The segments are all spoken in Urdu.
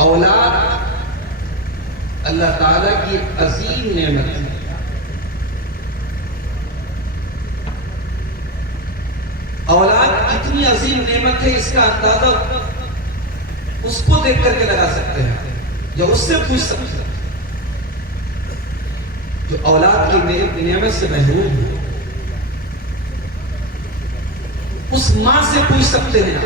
اولاد اللہ تعالیٰ کی عظیم نعمت ہے. اولاد کتنی عظیم نعمت ہے اس کا اندازہ اس کو دیکھ کر کے لگا سکتے ہیں یا اس سے پوچھ سکتے ہیں جو اولاد کی نعمت سے محروم ہے. اس ماں سے پوچھ سکتے ہیں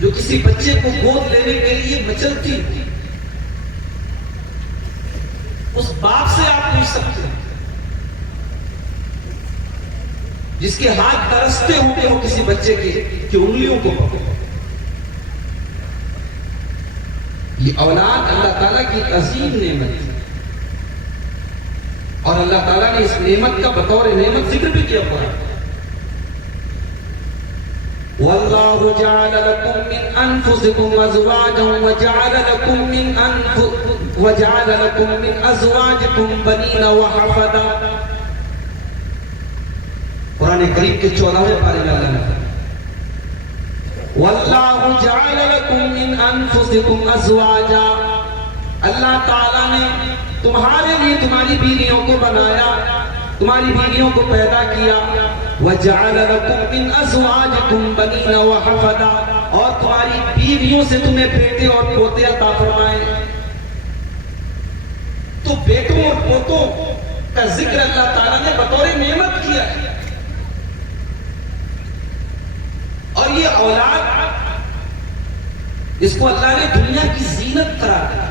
جو کسی بچے کو گود لینے کے لیے مچلتی ہے. اس باپ سے آپ پوچھ سکتے ہیں جس کے ہاتھ ترستے ہوں گے وہ کسی بچے کے کہ انگلیوں کو پکڑو. یہ اولاد اللہ تعالیٰ کی عظیم نعمت ہے اور اللہ تعالیٰ نے اس نعمت کا بطور نعمت ذکر بھی کیا ہوا ہے. وَاللَّهُ جَعَلَ لَكُم مِّنْ أَنفُسِكُمْ أَزْوَاجًا وَجَعَلَ لَكُم مِّنْ أَزْوَاجِكُمْ بَنِينَ وَحَفَدًا. قرآن کریم کے 14ویں پارے میں اللہ نے وَاللَّهُ جَعَلَ لَكُم مِّنْ أَنفُسِكُمْ أَزْوَاجًا. اللہ تعالیٰ نے تمہارے لیے تمہاری بیویوں کو بنایا, تمہاری بیویوں کو پیدا کیا. وَجَعَلَ لَكُم مِّنْ أَزْوَاجِكُمْ بَنِينَ وَحَفَدًا, اور تمہاری بیویوں سے تمہیں بیٹے اور پوتے عطا فرمائے. تو بیٹوں اور پوتوں کا ذکر اللہ تعالیٰ نے بطور نعمت کیا ہے. اور یہ اولاد اس کو اللہ نے دنیا کی زینت قرار دیا.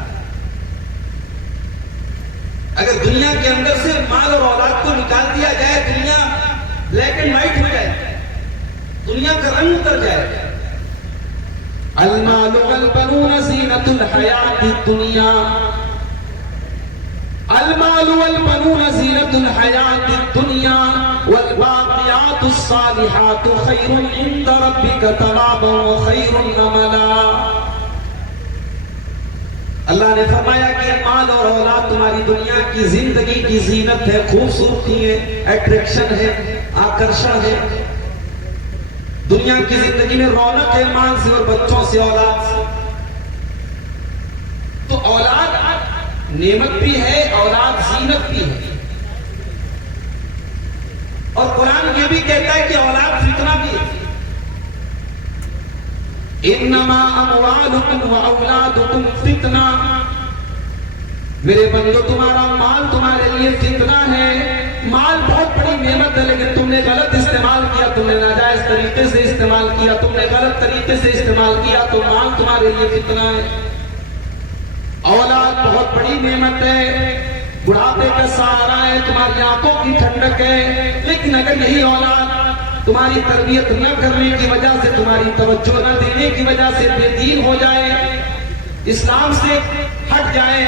اگر دنیا کے اندر سے مال اور اولاد کو نکال دیا جائے, دنیا بلیک اینڈ وائٹ ہو جائے, دنیا کا رنگ اتر جائے. المال والبنون زینت الحیات الدنیا, المال والبنون زینت الحیات الدنیا والباقیات الصالحات خیر عند ربک ثوابا وخیر املا. اللہ نے فرمایا کہ مال اور اولاد تمہاری دنیا کی زندگی کی زینت ہے, خوبصورتی ہے, اٹریکشن ہے, آکرشن ہے. دنیا کی زندگی میں رونق ہے مال سے اور بچوں سے, اولاد سے. تو اولاد نعمت بھی ہے, اولاد زینت بھی ہے. اور قرآن یہ بھی کہتا ہے کہ اولاد فتنہ بھی ہے. انما اموالکم واولادکم فتنہ, میرے بندو تمہارا مال تمہارے لیے فتنہ ہے. مال بہت بڑی نعمت ہے لیکن تم نے غلط استعمال کیا, تم نے ناجائز طریقے سے استعمال کیا, تم نے غلط طریقے سے استعمال کیا تو مال تمہارے لیے فتنہ ہے. اولاد بہت بڑی نعمت ہے, بڑھاپے کا سہارا ہے, تمہاری آنکھوں کی ٹھنڈک ہے. لیکن اگر یہی اولاد تمہاری تربیت نہ کرنے کی وجہ سے, تمہاری توجہ نہ دینے کی وجہ سے بے دین ہو جائے, اسلام سے ہٹ جائے,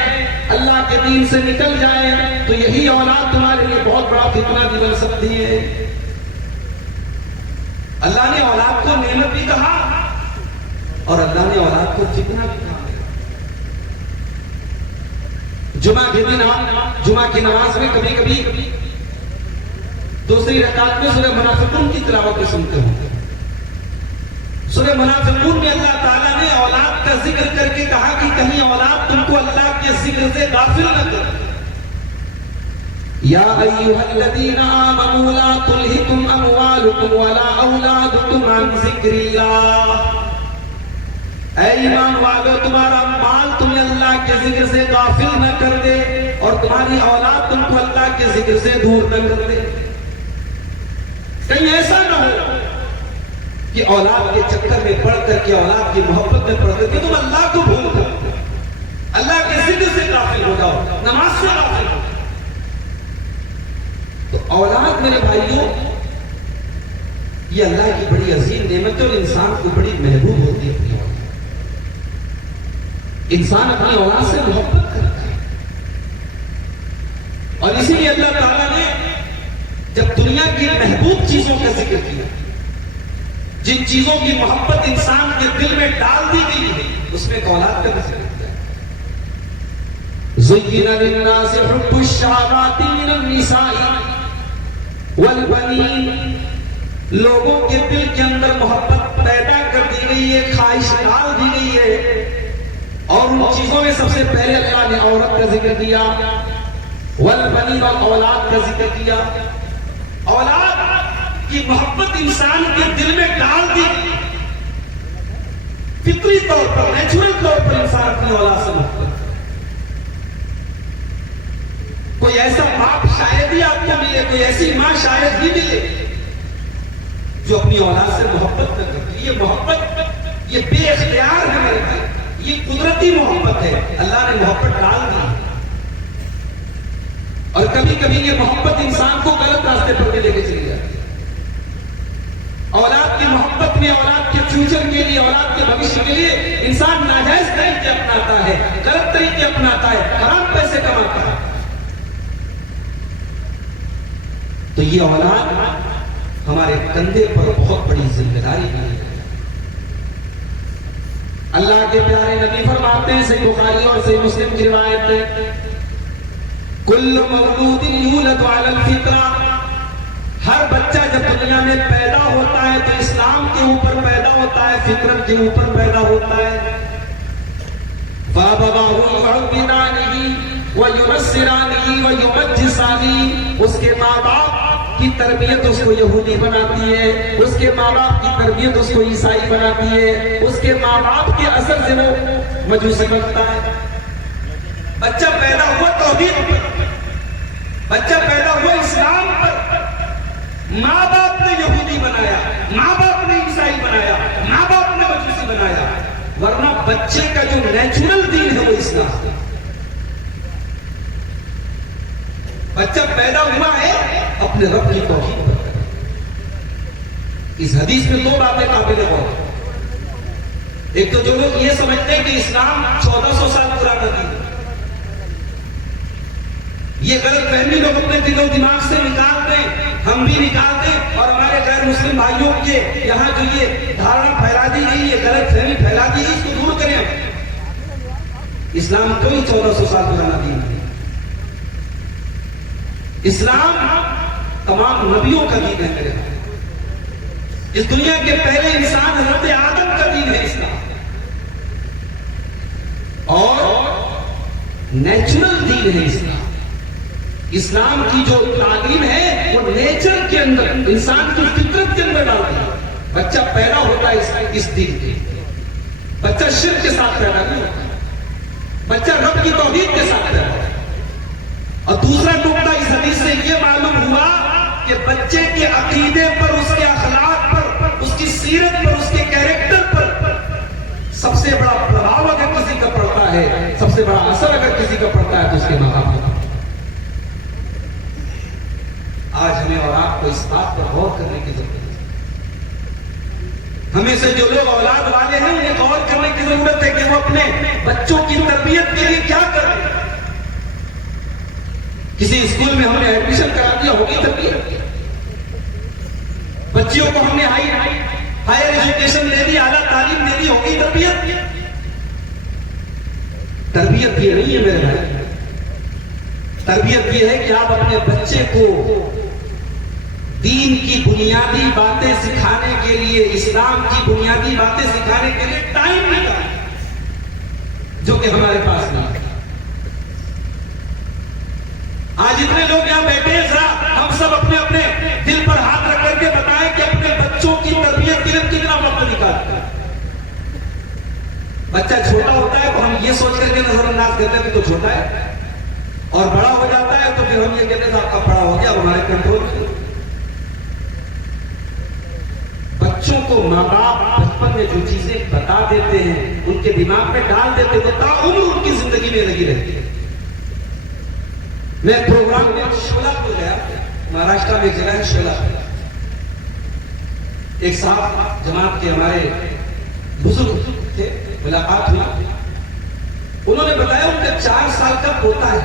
اللہ کے دین سے نکل جائے, تو یہی اولاد تمہارے لیے بہت بڑا فتنہ بھی بن سکتی ہے. اللہ نے اولاد کو نعمت بھی کہا اور اللہ نے اولاد کو فتنہ بھی کہا. جمعہ کے دن آپ جمعہ کی نماز میں کبھی کبھی دوسری رکعت میں سورہ منافقون کی تلاوت بھی سنتے ہوں. سورہ منافقون میں اللہ تعالیٰ نے اولاد کا ذکر کر کے کہا کہ کہیں اولاد تم کو اللہ کے ذکر سے غافل نہ کرے. یا ایھا الذین آمنوا لا تلھکم اموالکم ولا اولادکم عن ذکر اللہ. اے ایمان والو, تمہارا مال تمہیں اللہ کے ذکر سے غافل نہ کر دے اور تمہاری اولاد تم کو اللہ کے ذکر سے دور نہ کر دے. کہیں ایسا نہ ہو کہ اولاد کے چکر میں پڑھ کر کے, اولاد کی محبت میں پڑھ کر کے تم اللہ کو بھول جاؤ, اللہ کے ذکر سے غافل ہو جاؤ, نماز سے غافل ہو. تو اولاد میرے بھائیوں یہ اللہ کی بڑی عظیم نعمت ہے اور انسان کو بڑی محبوب ہوتی ہے. اپنی اولاد, انسان اپنی اولاد سے محبت کرتا ہے. اور اسی لیے اللہ تعالیٰ نے جب دنیا کی محبوب چیزوں کا ذکر کیا, جن چیزوں کی محبت انسان کے دل میں ڈال دی گئی ہے, اس میں اولاد کا ذکر کیا. زُيِّنَ لِلنَّاسِ حُبُّ الشَّهَوَاتِ مِنَ النِّسَاءِ وَالْبَنِينَ, لوگوں کے دل کے اندر محبت پیدا کر دی دی گئی ہے، خواہش ڈال دی گئی ہے، اور ان چیزوں میں سب سے پہلے اللہ نے عورت کا ذکر کیا، والبنین، اور اولاد کا ذکر کیا۔ اولاد کی محبت انسان کے دل میں ڈال دی، فطری طور پر، نیچرل طور پر انسان اپنی اولاد سے محبت۔ کوئی ایسا باپ شاید ہی آپ کو ملے، کوئی ایسی ماں شاید ہی ملے جو اپنی اولاد سے محبت نہ کرتی۔ یہ محبت یہ بے اختیار ہے میرے بھائی، یہ قدرتی محبت ہے، اللہ نے محبت ڈال دی۔ اور کبھی کبھی یہ محبت انسان کو غلط راستے پر بھی لے کے چلی جاتی ہے۔ اولاد کی محبت میں، اولاد کے فیوچر کے لیے، اولاد کے بھوشیہ کے لیے انسان ناجائز طریقے اپناتا ہے، غلط طریقے اپناتا ہے، حرام پیسے کماتا ہے۔ تو یہ اولاد ہمارے کندھے پر بہت بڑی ذمہ داری ہے۔ اللہ کے پیارے نبی فرماتے ہیں، صحیح بخاری اور صحیح مسلم کی روایت ہے، کل مولود یولد علی الفطرہ، ہر بچہ جب دنیا میں پیدا ہوتا ہے تو اسلام کے اوپر پیدا ہوتا ہے، فطرت کے اوپر پیدا ہوتا ہے۔ فَأَبَوَاهُ يُحَوِّدَانِهِ وَيُنَصِّرَانِهِ وَيُمَجِّسَانِهِ، اس کے ماں باپ کی تربیت اس کو یہودی بناتی ہے، اس کے ماں باپ کی تربیت اس کو عیسائی بناتی ہے، اس کے ماں باپ کے اثر سے وہ مجوسی بنتا ہے۔ بچہ پیدا ہوا توحید پر، بچہ پیدا ہوا اسلام پر، ماں باپ نے یہودی بنایا، ماں باپ نے عیسائی بنایا، ماں باپ نے مجوسی بنایا، ورنہ بچے کا جو نیچرل دین ہے وہ اسلام۔ بچہ پیدا ہوا ہے اپنے رب کی توحید پر۔ اس حدیث میں دو باتیں قابل غور ہیں۔ ایک تو جو لوگ یہ سمجھتے ہیں کہ اسلام 1400 سال پرانا دین ہے، یہ غلط فہمی لوگ اپنے دل و دماغ سے نکال دیں، ہم بھی نکال دیں، اور ہمارے غیر مسلم بھائیوں کے یہاں جو یہ دھارنا پھیلا دی گئی، یہ غلط فہمی پھیلا دی گئی، اس کو دور کریں۔ اسلام کوئی 1400 سال پرانا دین ہے۔ اسلام تمام نبیوں کا دین ہے میرے بھائی۔ اس دنیا کے پہلے انسان حضرت آدم کا دین ہے اسلام، اور نیچرل دین ہے اسلام۔ اسلام کی جو تعلیم ہے وہ نیچر کے اندر، انسان کی فطرت کے اندر ڈالتی ہے۔ بچہ پیدا ہوتا ہے اس دین کے، بچہ شرک کے ساتھ پیدا نہیں ہوتا، بچہ رب کی توحید کے ساتھ پیدا ہوتا ہے۔ اور دوسرا نقطہ اس حدیث سے یہ معلوم ہوا کہ بچے کے عقیدے پر، اس کے اخلاق پر، اس کی سیرت پر، اس کے کیریکٹر پر سب سے بڑا پربھاؤ اگر کسی کا پڑتا ہے، سب سے بڑا اثر اگر کسی کا پڑتا ہے تو اس کے ماں باپ کا۔ آج ہمیں اور آپ کو اس بات پر غور کرنے کی ضرورت ہے۔ ہمیں سے جو لوگ اولاد والے ہیں انہیں غور کرنے کی ضرورت ہے کہ وہ اپنے بچوں کی تربیت کے لیے کیا کریں۔ کسی اسکول میں ہم نے ایڈمیشن کرا دیا، ہوگی تربیت؟ بچیوں کو ہم نے ہائر ایجوکیشن دے دی، اعلیٰ تعلیم دے دی، ہوگی تربیت؟ تربیت یہ نہیں ہے میرے بھائی۔ تربیت یہ ہے کہ آپ اپنے بچے کو دین کی بنیادی باتیں سکھانے کے لیے، اسلام کی بنیادی باتیں سکھانے کے لیے ٹائم نکالیں، جو کہ ہمارے پاس نہیں ہے۔ آج اتنے لوگ یہاں بیٹھے ہیں، ذرا ہم سب اپنے اپنے دل پر ہاتھ رکھ کر کے بتائیں کہ اپنے بچوں کی تربیت کے لیے کتنا وقت نکالتے ہیں۔ بچہ چھوٹا ہوتا ہے تو ہم یہ سوچ کر کے نظر انداز کرتے ہیں کہ تو چھوٹا ہے، اور بڑا ہو جاتا ہے تو پھر ہم یہ کہتے ہیں آپ کا بڑا ہو گیا، ہمارے کنٹرول میں۔ بچوں کو ماں باپ بچپن میں جو چیزیں بتا دیتے ہیں، ان کے دماغ میں ڈال دیتے ہیں، تا عمر ان کی زندگی میں لگی رہتی ہے۔ میں پروگرام میں شولہ کو گیا، مہاراشٹر میں ایک جگہ ہے شولہ، ایک صاحب جماعت کے ہمارے بزرگ تھے، ملاقات ہوئی، انہوں نے بتایا ان کا 4 سال کا پوتا ہے،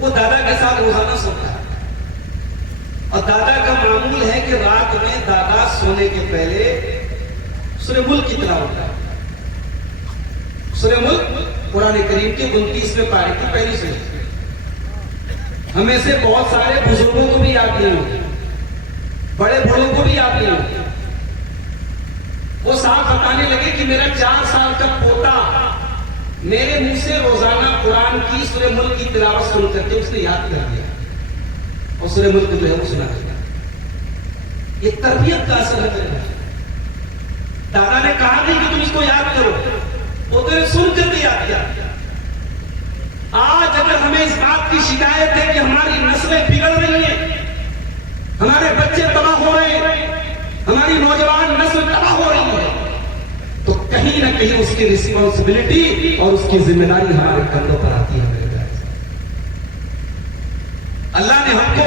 وہ دادا کے ساتھ روزانہ سوتا ہے، اور دادا کا معمول ہے کہ رات میں دادا سونے کے پہلے سورہ ملک کی تلاوت ہے۔ سورہ ملک قرآن کریم کی 29ویں پارے کی پہلی سورہ، ہمیں سے بہت سارے بزرگوں کو بھی یاد نہیں ہوتی، بڑے بڑوں کو بھی یاد نہیں ہوتی، وہ صاحب بتانے لگے کہ میرا 4 سال کا پوتا میرے منہ سے روزانہ قرآن کی سورہ ملک کی تلاوت سن کر کے اس نے یاد کر دیا اور سورہ ملک جو ہے وہ سنا دیا. یہ تربیت کا اثر ہے. دادا نے کہا نہیں کہ تم اس کو یاد کرو، وہ تو سن کر کے یاد کیا. آج اگر ہمیں اس بات کی شکایت ہے کہ ہماری نسلیں بگڑ رہی ہیں، ہمارے بچے تباہ ہو رہے ہیں، ہماری نوجوان نسل تباہ ہو رہی ہے، تو کہیں نہ کہیں اس کی ریسپانسبلٹی اور اس کی ذمہ داری ہمارے کندھوں پر آتی ہے. اللہ نے ہم کو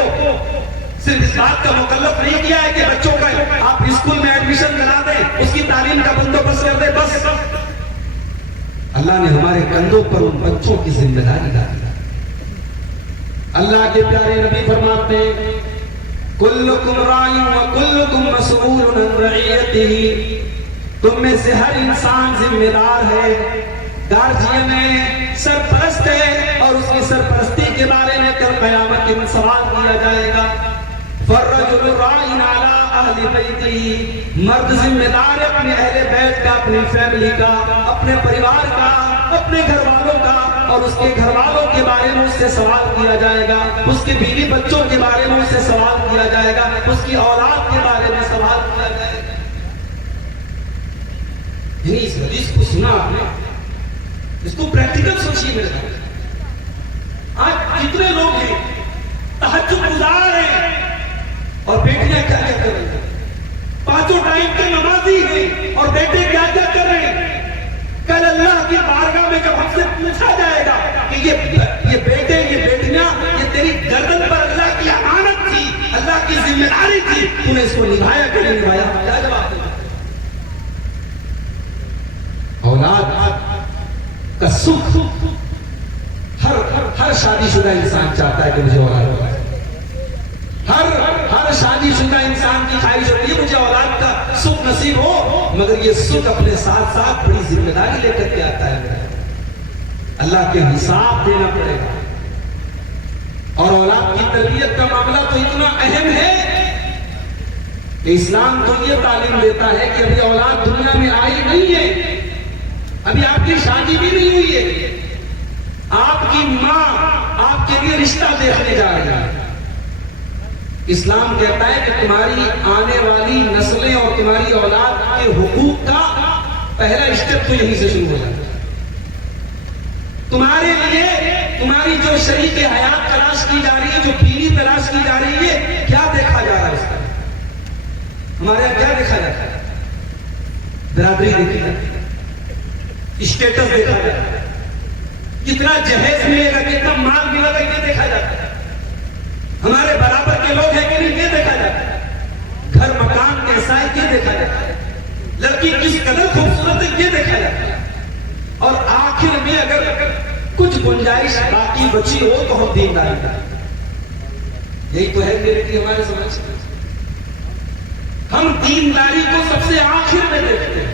صرف اس بات کا مکلف نہیں کیا ہے کہ بچوں کا آپ اسکول میں ایڈمیشن کرا دیں، اس کی تعلیم کا بندوبست کر دیں، بس. اللہ نے ہمارے کندھوں پر ان بچوں کی ذمہ داری ڈالی. اللہ کے پیارے نبی فرماتے ہیں کلکم راع وکلکم مسئول عن رعیتہ، تم میں سے ہر انسان ذمہ دار ہے، گارجین ہے، سرپرست ہے، اور اس کی سرپرستی کے بارے میں کل قیامت کے دن سوال کیا جائے گا. فالرجل راع علی اہل بیتہ، مرد ذمہ دار ہے اپنے اہل بیت کا، اپنی فیملی کا، اپنے پریوار کا، اپنے گھر والوں کا، اور اس کے گھر والوں کے بارے میں اس سے سوال کیا جائے گا، اس کے بیوی بچوں کے بارے میں اس سے سوال کیا جائے گا، اس کی اولاد کے بارے میں سوال کیا جائے گا. اس حدیث کو سنا آپ نے، اس کو پریکٹیکل سوچیے. میرے بھائی آج کتنے لوگ ہیں تہجد گزار ہیں اور بیٹیاں کیا کیا کر رہی ہیں، 5 ٹائم کے نمازی ہیں اور بیٹے کیا کیا کر رہے ہیں. کل اللہ کی بارگاہ میں جب ہم سے پوچھا جائے گا کہ یہ بیٹے یہ بیٹیاں یہ تیری گردن پر اللہ کی امانت تھی، اللہ کی ذمہ داری تھی، تو نے اس کو نبھایا کہ نہیں نبھایا، کیا جواب دے گا؟ اولاد کا سکھ ہر شادی شدہ انسان چاہتا ہے کہ مجھے اولاد ہو. ہر شادی شدہ انسان کی خواہش ہوتی ہے مجھے اولاد کا سکھ نصیب ہو، مگر یہ سکھ اپنے ساتھ ساتھ بڑی ذمہ داری لے کر کے آتا ہے. اللہ کے حساب دینا پڑے گا. اور اولاد کی تربیت کا معاملہ تو اتنا اہم ہے کہ اسلام تو یہ تعلیم دیتا ہے کہ ابھی اولاد دنیا میں آئی نہیں ہے، ابھی آپ کی شادی بھی نہیں ہوئی ہے، آپ کی ماں آپ کے لیے رشتہ دیکھنے جا رہی ہے. اسلام کہتا ہے کہ تمہاری آنے والی نسلیں اور تمہاری اولاد کے حقوق کا پہلا اسٹیپ تو یہیں سے شروع ہو جاتا ہے. تمہارے لیے تمہاری جو شریک حیات تلاش کی جا رہی ہے، جو بیوی تلاش کی جا رہی ہے، کیا دیکھا جا رہا ہے اس کا؟ ہمارے یہاں کیا دیکھا جاتا ہے؟ برادری دیکھی جاتی ہے، اسٹیٹس دیکھا جاتا ہے، کتنا جہیز ملے گا، کتنا مال ملے گا، یہ دیکھا جاتا ہے. ہمارے برابر کے لوگ ہیں کہ نہیں، یہ دیکھا جاتا ہے. گھر مکان کیسا ہے، یہ دیکھا جاتا ہے. لڑکی کس قدر خوبصورت ہے، یہ دیکھا جاتا ہے. اور آخر میں اگر کچھ گنجائش باقی بچی ہو تو ہم دینداری کریں. یہی تو ہے میرے لیے ہمارے سماج میں. ہم دینداری کو سب سے آخر میں دیکھتے ہیں،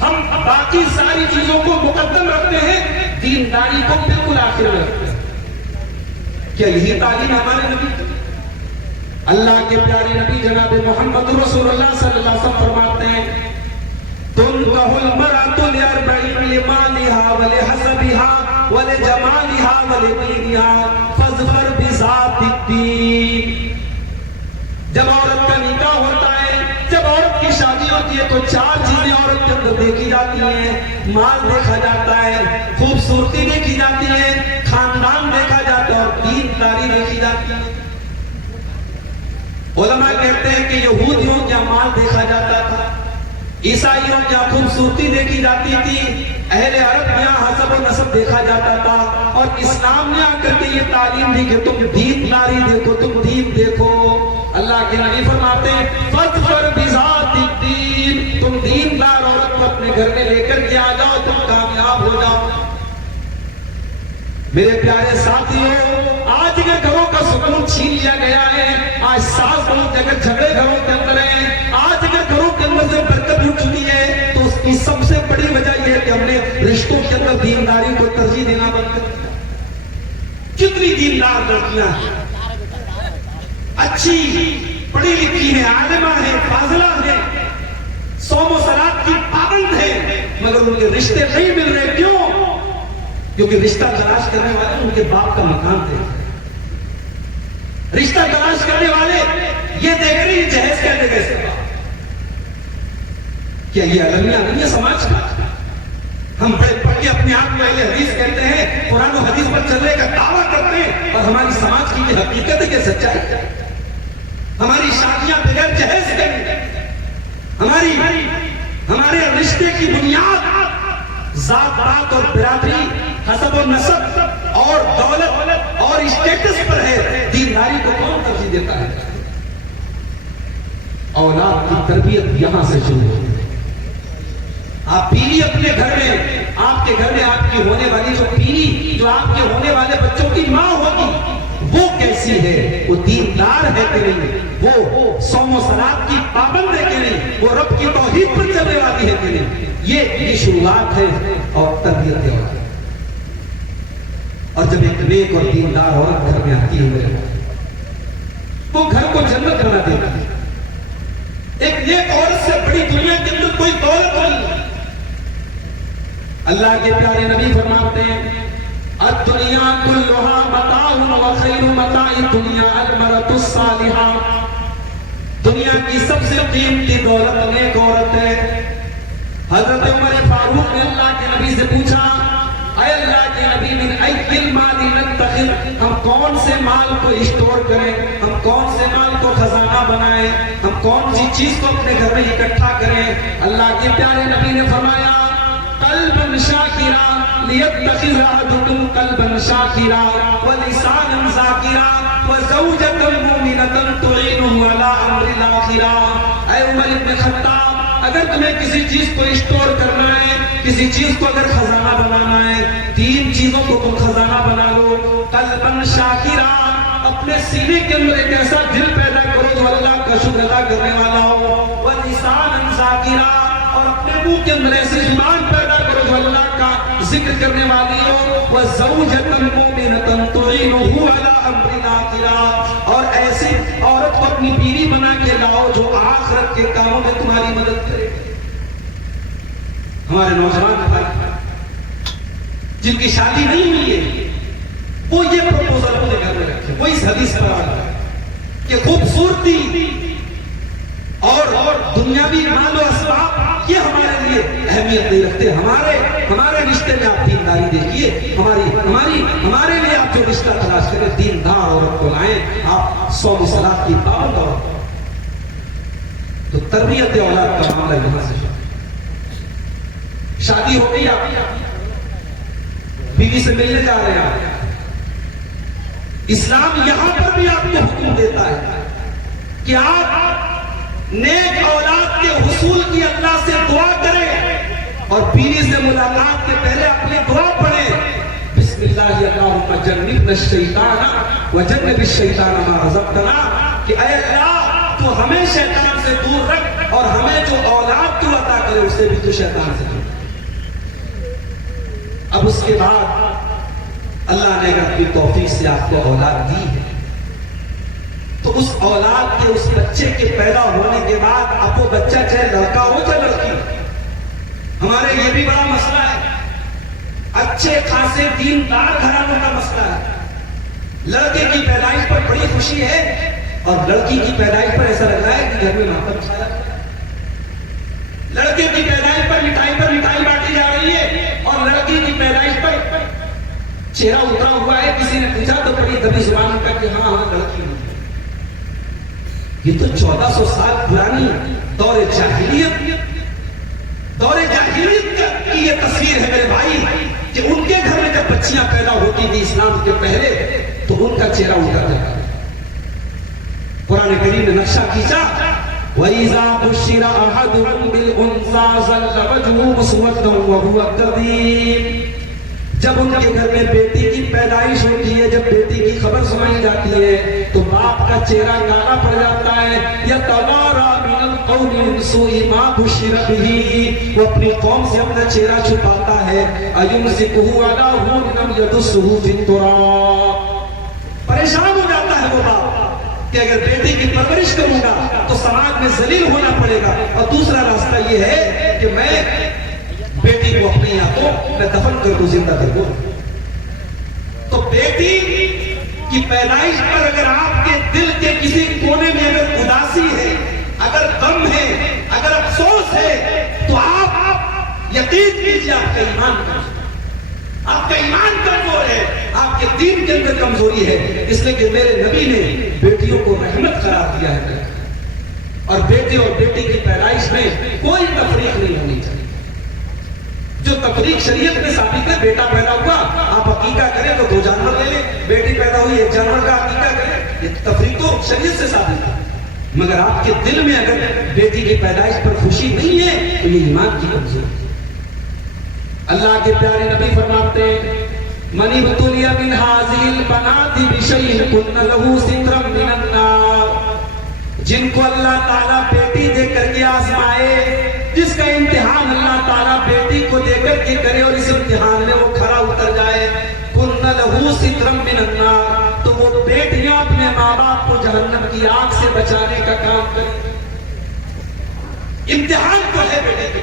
ہم باقی ساری چیزوں کو مقدم رکھتے ہیں، دینداری کو بالکل آخر میں رکھتے ہیں. کیا یہی تعلیم ہمارے نبی؟ اللہ کے پیارے نبی جناب محمد رسول اللہ صلی اللہ علیہ وسلم فرماتے ہیں تنکح المرأة لأربع لمالها ولحسبها ولجمالها ولدينها فاظفر بذات الدين. جب عورت کا نکاح ہوتا ہے، جب عورت کی شادی ہوتی ہے تو 4 چیزیں عورت کے اندر دیکھی جاتی ہیں. مال دیکھا جاتا ہے، خوبصورتی دیکھی جاتی ہے، خاندان دیکھا جاتا ہے، اور دینداری دیکھی جاتی ہے. علماء کہتے ہیں کہ یہودیوں کیا مال دیکھا جاتا تھا، عیسائیوں کیا خوبصورتی دیکھی جاتی تھی، اہل عرب میں حسب و نسب دیکھا جاتا تھا. اور اسلام نے آ کر کے یہ تعلیم دی کہ تم دینداری دیکھو، تم دین دیکھو. اللہ کے نبی فرماتے ہیں فاظفر بذات الدین، تم دیندار عورت کو اپنے گھر میں لے کر کے آ جاؤ، تم کامیاب ہو جاؤ. میرے پیارے ساتھیوں، آج کے گھروں کا سکون چھین لیا گیا ہے. آج ساس بہو اگر جھگڑے گھروں کے اندر ہیں، آج کے گھروں کے اندر سے برکت اٹھ چکی ہے، تو اس کی سب سے بڑی وجہ یہ ہے کہ ہم نے رشتوں کے اندر دینداری کو ترجیح دینا بند کر دیا. کتنی دیندار لڑکیاں ہیں، اچھی پڑھی لکھی ہیں، عالمہ ہیں، فاضلہ ہیں، صوم و صلات کی پابند ہیں، مگر ان کے رشتے نہیں مل رہے. کیوں؟ کیونکہ رشتہ تلاش کرنے والے ان کے باپ کا مکان تھے. رشتہ تلاش کرنے والے یہ دیکھ رہے ہیں جہیز کہتے کیسے باپ. کیا یہ المیہ نہیں ہے سماج کا؟ ہم بڑے پڑھ کے اپنے آپ میں یہ حدیث کہتے ہیں، قرآن و حدیث پر چلنے کا دعویٰ کرتے ہیں، اور ہماری سماج کی یہ حقیقت ہے کہ سچائی ہے. ہماری شادیاں بغیر جہیز کے، ہمارے رشتے کی بنیاد ذات پات اور برادری، حسب و نسب اور دولت اور اسٹیٹس پر ہے. دینداری کو کون ترجیح دیتا ہے؟ اولاد کی تربیت یہاں سے شروع ہوتی ہے. آپ پیری اپنے گھر میں، آپ کے گھر میں آپ کی ہونے والی جو پیری، جو آپ کے ہونے والے بچوں کی ماں ہوگی، وہ کیسی ہے؟ وہ دیندار ہے کہ نہیں؟ وہ صوم و صلات کی پابند ہے کہ نہیں؟ وہ رب کی توحید پر چلنے والی ہے کہ نہیں؟ یہ شروعات ہے اور تربیت ہے. اور جب ایک نیک اور دیندار عورت گھر میں آتی ہے، وہ گھر کو جنت بنا دیتی ہے. ایک نیک عورت سے بڑی دنیا کے اندر کوئی دولت نہیں. اللہ کے پیارے نبی فرماتے ہیں، الدنیا کلھا متاع وخیر متاع الدنیا المرأۃ الصالحہ. دنیا کی سب سے قیمتی دولت نیک عورت ہے. حضرت عمر فاروق نے اللہ کے نبی سے پوچھا، اے اللہ کے نبی، من ای المال نتخذ، ہم کون سے مال کو اسٹور کریں، ہم کون سے مال کو خزانہ بنائیں، ہم کون سی چیز کو اپنے گھر میں اکٹھا کریں؟ اللہ کے پیارے نبی نے فرمایا، قلبا شاکرا لیتخذ احدکم قلبا شاکرا ولسانا ذاکرا وزوجة مؤمنة تعینہ علی امر الاخرہ. اے عمر بن خطاب، اگر تمہیں کسی چیز کو اسٹور کرنا ہے، کسی چیز کو اگر خزانہ بنانا ہے، تین چیزوں کو تم خزانہ بنا لو. قلبا شاکرا، اپنے سینے کے اندر ایک ایسا دل پیدا کرو جو اللہ کا شکر ادا کرنے والا ہو. ولسانا ذاکرا، اور اپنے منہ کے اندر ایسی زبان پیدا کرو جو اللہ کا ذکر کرنے والی ہو. وزوجة مؤمنة تعینہ علی امر الاخرہ، اور ایسی عورت کو اپنی بیوی بنا کے لاؤ جو آخرت کے کاموں میں تمہاری مدد کرے. ہمارے نوجوان بھائی جن کی شادی نہیں ہوئی ہے، وہ یہ پروپوزل اپنے گھر میں رکھے. وہ اس حدیث پر آ رہا ہے کہ خوبصورتی اور دنیاوی مال و اسباب یہ ہمارے لیے اہمیت نہیں رکھتے. ہمارے رشتے میں آپ دینداری دیکھیے. ہمارے لیے آپ جو رشتہ تلاش کریں، دیندار عورت کو لائیں. آپ صوم و صلات کی پابند عورت. تو تربیت اولاد کا معاملہ یہاں سے شادی ہو گئی، آپ بیوی سے ملنے جا رہے ہیں. اسلام یہاں پر بھی آپ کو حکم دیتا ہے کہ آپ نیک اولاد کے حصول کی اللہ سے دعا کریں، اور بیوی سے ملاقات کے پہلے اپنی دعا پڑھیں، بسم اللہ اللہم جنبنا الشیطان وجنب الشیطان ما رزقتنا، کہ اے اللہ تو ہمیں شیطان سے دور رکھ، اور ہمیں جو اولاد تو عطا کرے اسے بھی تو شیطان سے دور. اب اس کے بعد اللہ نے اپنی توفیق سے آپ کو اولاد دی ہے، تو اس اولاد کے، اس بچے کے پیدا ہونے کے بعد اب وہ بچہ چاہے لڑکا ہو چاہے لڑکی، ہمارے یہ بھی بڑا مسئلہ ہے. اچھے خاصے دیندار گھرانوں کا مسئلہ ہے. لڑکے کی پیدائش پر بڑی خوشی ہے، اور لڑکی کی پیدائش پر ایسا لگ رہا ہے کہ گھر میں ماتم چھایا ہے. لڑکے کی پیدائش پر مٹھائی بانٹی جا رہی ہے، اور لڑکی کی پیدائش پر چہرہ اترا ہوا ہے. کسی نے پوچھا تو بڑی دبی زبان کا کہ ہاں لڑکی نہیں. یہ تو 1400 سال پرانی دور جاہلیت کی یہ تصویر ہے میرے بھائی، کہ ان کے گھر میں جب بچیاں پیدا ہوتی تھی اسلام کے پہلے تو ان کا چہرہ اتر جاتا. قرآن کریم نے نقشہ کھینچا، وَإِذَا بُشِّرَ أَحَدُهُم بِالْأُنثَىٰ ظَلَّ وَجْهُهُ مُسْوَدًّا وَهُوَ كَظِيمٌ. جب ان کے گھر میں بیٹی کی پیدائش ہوتی ہے، جب بیٹی کی خبر سنائی جاتی ہے تو باپ کا چہرہ کالا پڑ جاتا ہے. يَتَوَارَىٰ مِنَ الْقَوْمِ مِن سُوءِ مَا بُشِّرَ بِهِ، وہ اپنی قوم سے اپنا چہرہ چھپاتا ہے. أَيُمْسِكُهُ عَلَىٰ هُونٍ أَمْ يَدُسُّهُ فِي التُّرَابِ. پریشان ہو جاتا ہے وہ باپ کہ اگر بیٹی کی پرورش کروں گا تو سماج میں ذلیل ہونا پڑے گا، اور دوسرا راستہ یہ ہے کہ میں بیٹی کو اپنی ہاتھوں میں دفن کر دوں، زندہ کر دوں۔ تو بیٹی کی پیدائش پر اگر آپ کے دل کے کسی کونے میں اگر اداسی ہے، اگر غم ہے، اگر افسوس ہے، تو آپ یقین کیجیے آپ کا ایمان کمزور، آپ کا ایمان کمزور ہے، آپ کے دین کے اندر کمزوری ہے، اس لیے کہ میرے نبی نے بیٹیوں کو رحمت قرار دیا ہے، اور بیٹے اور بیٹی کی پیدائش میں کوئی تفریق نہیں ہونی چاہیے۔ جو تفریق شریعت میں ثابت ہے، بیٹا پیدا ہوا آپ عقیقہ کریں تو 2 جانور لے لیں، بیٹی پیدا ہوئی 1 جانور کا عقیقہ کریں، یہ تفریق تو شریعت سے ثابت ہے۔ مگر آپ کے دل میں اگر بیٹی کی پیدائش پر خوشی نہیں ہے تو یہ ایمان کی کمزوری ہے۔ اللہ کے پیارے نبی فرماتے ہیں من ابتلی من هذه البنات بشيء كن له سترا من النار، جن کو اللہ تعالیٰ بیٹی دے کر کے آزمائے، جس کا امتحان اللہ تعالیٰ بیٹی کو دے کر کے کرے اور اس امتحان میں وہ کھرا اتر جائے، كن له سترا من النار، تو وہ بیٹیاں اپنے ماں باپ کو جہنم کی آگ سے بچانے کا کام کریں۔ امتحان کو ہے بیٹے کے،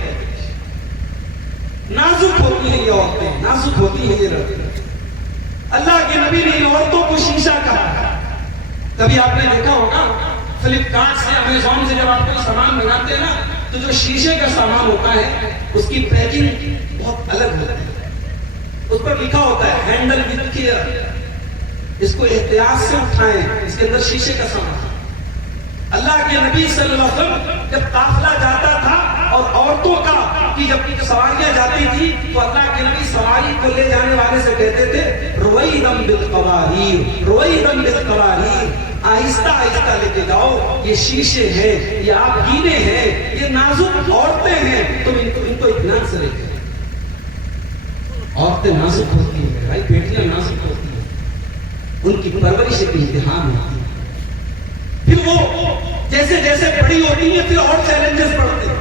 نازک ہوتی ہیں یہ عورتیں، نازک ہوتی ہیں یہ لڑکیاں۔ اللہ کے نبی نے ان عورتوں کو شیشہ کہا۔ کبھی آپ نے دیکھا ہوگا فلپ کارٹ سے، امیزون سے جب آپ کوئی سامان منگاتے ہیں نا، تو جو شیشے کا سامان ہوتا ہے اس کی پیکنگ بہت الگ ہوتی ہے، اس پر لکھا ہوتا ہے ہینڈل وتھ کیئر، اس کو احتیاط سے اٹھائیں، اس کے اندر شیشے کا سامان۔ اللہ کے نبی صلی اللہ علیہ وسلم جب قافلہ جاتا تھا اور عورتوں کا کہ جب سواریاں جاتی تھی تو اللہ کے نبی سواری کو لے جانے والے سے کہتے تھے رویدم بالقواریر، رویدم بالقواریر، آہستہ آہستہ لے کے جاؤ، یہ شیشے ہیں، یہ آپ گینے ہیں، یہ نازک عورتیں ہیں، تم ان کو اطمینان سے لے کے جاؤ۔ عورتیں نازک ہوتی ہیں بھائی، بیٹیاں نازک ہوتی ہیں، ان کی پرورش ایک امتحان ہوتی ہے۔ پھر وہ جیسے جیسے بڑی ہوتی ہیں پھر اور چیلنجز بڑھتے ہیں،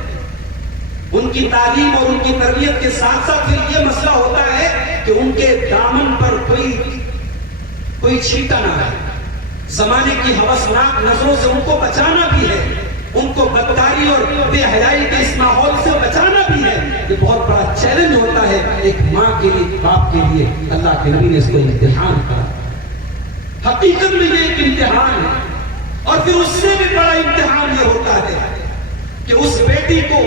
ان کی تعلیم اور ان کی تربیت کے ساتھ ساتھ پھر یہ مسئلہ ہوتا ہے کہ ان کے دامن پر کوئی چھینٹا نہ رہے، زمانے کی ہوسناک نظروں سے ان کو بچانا بھی ہے، ان کو بدکاری اور بے حیائی کے اس ماحول سے بچانا بھی ہے۔ یہ بہت بڑا چیلنج ہوتا ہے ایک ماں کے لیے، باپ کے لیے۔ اللہ کے نبی نے اس کو امتحان کہا، حقیقت میں یہ ایک امتحان ہے۔ اور پھر اس سے بھی بڑا امتحان یہ ہوتا ہے کہ اس بیٹی کو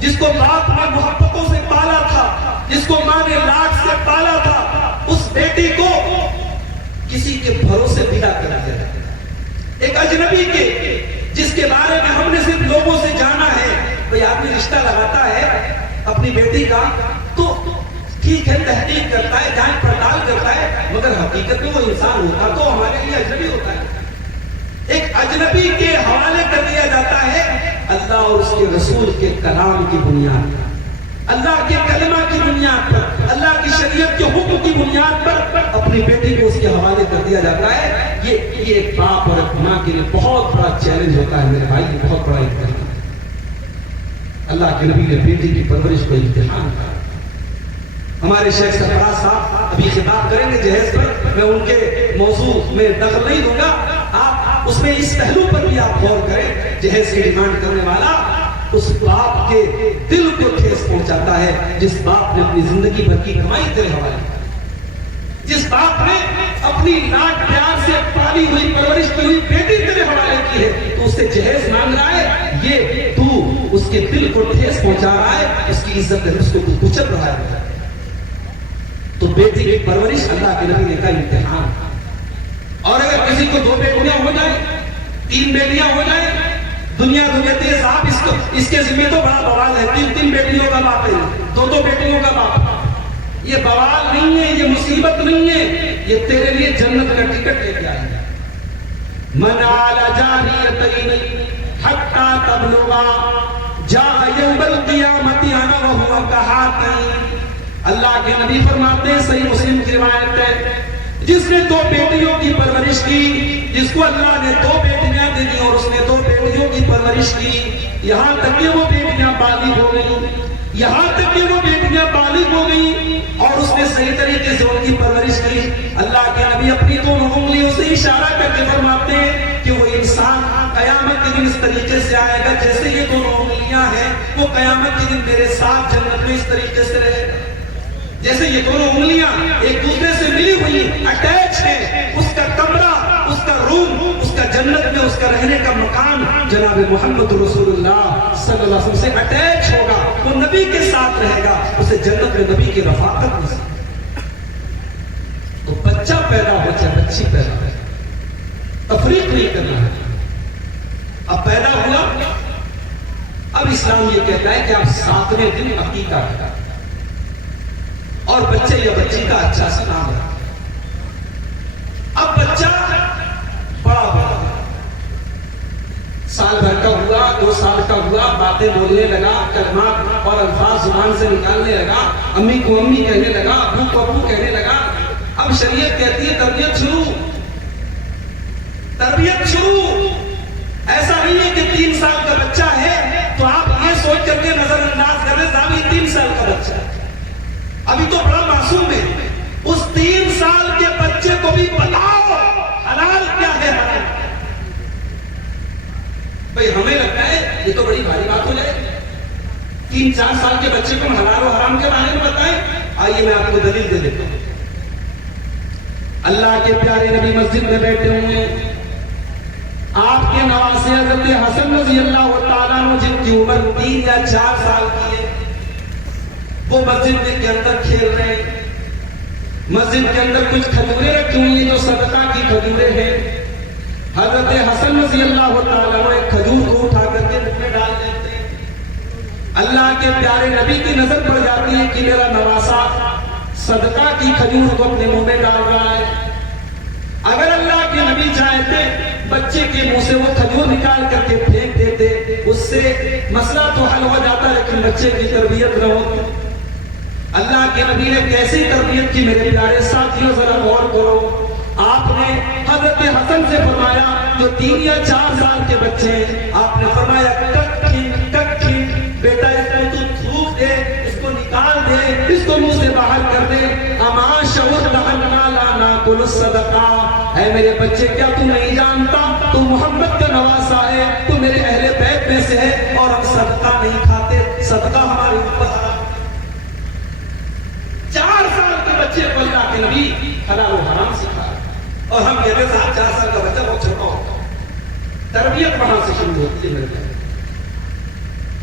جس کو باپ نے محبتوں سے پالا تھا، جس کو ماں نے لاڈ سے پالا تھا، اس بیٹی کو کسی کے بھروسے ودا کر دیا، ایک اجنبی کے، جس کے بارے میں ہم نے صرف لوگوں سے جانا ہے۔ کوئی آدمی رشتہ لگاتا ہے اپنی بیٹی کا تو ٹھیک ہے، تحقیق کرتا ہے، جانچ پڑتال کرتا ہے، مگر حقیقت میں وہ انسان ہوتا تو ہمارے لیے اجنبی ہوتا ہے، ایک اجنبی کے حوالے کر دیا جاتا ہے اللہ اور اس کے رسول کے کلام کی بنیاد پر، اللہ کے کلمہ کی بنیاد پر، اللہ کی شریعت کے حکم کی بنیاد پر اپنی بیٹی کو اس کے حوالے کر دیا جاتا ہے۔ یہ ایک باپ اور ایک ماں کے لیے بہت بڑا چیلنج ہوتا ہے میرے بھائی، یہ بہت بڑا امتحان ہے۔ اللہ کے نبی نے بیٹی کی پرورش کو امتحان کہا۔ ہمارے شیخ سرفراز صاحب ابھی خطاب کریں گے جہیز پر، میں ان کے موضوع میں دخل نہیں دوں گا، آپ اس میں اس پہلو پر بھی آپ غور کریں۔ جہیز کی ڈیمانڈ کرنے والا اس باپ کے دل کو ٹھیس پہنچاتا ہے جس باپ نے اپنی زندگی بھر کی کمائی تیرے حوالے کی، جس باپ نے اپنی لاڈ پیار سے پالی ہوئی پرورش کی ہوئی بیٹی تیرے حوالے کی ہے، تو اس سے جہیز مانگ رہا ہے، یہ تو اس کے دل کو ٹھیس پہنچا رہا ہے، اس کی عزت اس کو کچل رہا ہے۔ تو بیٹی کی پرورش اللہ کے نبی نے کہا امتحان۔ اور اگر کسی کو 2 بیٹیاں ہو جائیں، 3 بیٹیاں ہو جائیں، دنیا کہتی ہے صاحب اس کے ذمہ تو بڑا بوال ہے، 3 بیٹیوں کا باپ ہے، 2 بیٹیوں کا باپ، یہ بوال نہیں ہے، یہ مصیبت نہیں ہے، یہ تیرے لیے جنت کا ٹکٹ لے کے آئی ہے۔ من عال جاریتین حتی تبلغا جاء یوم القیامت انا وہو کہاتین۔ اللہ کے نبی فرماتے ہیں، صحیح مسلم کی روایت ہے، جس نے 2 بیٹیوں کی پرورش کی، جس کو اللہ نے 2 بیٹیاں دے دی اور اس نے 2 بیٹیوں کی پرورش کی، یہاں تک کہ وہ بیٹیاں بالغ ہو گئیں، یہاں تک کہ وہ بیٹیاں بالغ ہو گئیں اور اس نے صحیح طریقے سے ان کی پرورش کی، اللہ کے نبی اپنی 2 انگلیوں سے اشارہ کر کے فرماتے ہیں کہ وہ انسان قیامت کے دن اس طریقے سے آئے گا جیسے یہ دونوں انگلیاں ہیں، وہ قیامت کے دن میرے ساتھ جنت میں اس طریقے سے رہے گا جیسے یہ دونوں انگلیاں ایک دوسرے سے ملی ہوئی اٹیچ ہیں. اس کا کمرہ، اس کا روم، اس کا جنت میں اس کا رہنے کا مکان جناب محمد رسول اللہ صلی اللہ علیہ وسلم سے اٹیچ ہوگا. وہ نبی کے ساتھ رہے گا، اسے جنت میں نبی کی رفاقت ملے. تو بچہ پیدا ہو چاہے بچی پیدا ہو، تفریق نہیں کرنا ہے. اب پیدا ہوا، اب اسلام یہ کہتا ہے کہ آپ 7ویں دن عقیقہ کریں اور بچے یا بچی کا اچھا سا نام رکھیں. اب بچہ بڑا ہوا، سال بھر کا ہوا، 2 سال کا ہوا، باتیں بولنے لگا، کلمات اور الفاظ زبان سے نکالنے لگا، امی کو امی کہنے لگا، ابو کو ابو کہنے لگا. اب شریعت کہتی ہے تربیت شروع، تربیت شروع. ایسا نہیں ہے کہ 3 سال کا بچہ ہے تو آپ یہ سوچ کر کے نظر انداز کر رہے صاحب یہ 3 سال کا بچہ ہے، ابھی تو بڑا معصوم ہے. اس 3 سال کے بچے کو بھی بتاؤ حلال کیا ہے حرام. بھئی ہمیں لگتا ہے یہ تو بڑی بھاری بات ہو جائے 3-4 سال کے بچے کو حلال و حرام کے بارے میں بتائیں. آئیے میں آپ کو دلیل دے دیتا ہوں. اللہ کے پیارے نبی مسجد میں بیٹھے ہوئے، آپ کے نواسے حضرت حسن رضی اللہ تعالیٰ عنہ جن کی عمر 3 یا 4 سال کی ہے، وہ مسجد کے اندر کھیل رہے ہیں. مسجد کے اندر کچھ کھجوریں رکھی ہوئی ہیں جو صدقہ کی کھجوریں ہیں. حضرت حسن رضی اللہ تعالیٰ عنہ ایک کھجور کو اٹھا کر کے منہ میں ڈال دیتے ہیں. اللہ کے پیارے نبی کی نظر پڑ جاتی ہے کہ میرا نواسا صدقہ کی کھجور کو اپنے منہ میں ڈال رہا ہے. اگر اللہ کے نبی چاہتے بچے کے منہ سے وہ کھجور نکال کر کے پھینک دیتے، اس سے مسئلہ تو حل ہو جاتا، لیکن بچے کی تربیت نہ ہوتی. اللہ کے نبی نے کیسی تربیت کی میرے پیارے ساتھیوں، ذرا غور کرو. آپ نے حضرت حسن سے فرمایا جو 3 یا 4 سال کے بچے ہیں، آپ نے فرمایا بیٹا اس کو تو تھوک دے، اس کو نکال دے، اس کو منہ سے باہر کر دے. اما شعور لہنا لا ناکل الصدقہ، اے میرے بچے کیا تو نہیں جانتا تو محمد کا نواسا ہے، تو میرے اہل بیت میں سے ہے اور ہم صدقہ نہیں کھاتے، صدقہ ہمارے اوپر حرام. 4 سال کے بچے کو اللہ کے نبی حلال و حرام سکھا، اور ہم کہتے ہیں 4 سال کا بچہ بہت چھوٹا ہوتا ہے. تربیت وہاں سے شروع ہوتی ہے میرے بھائی.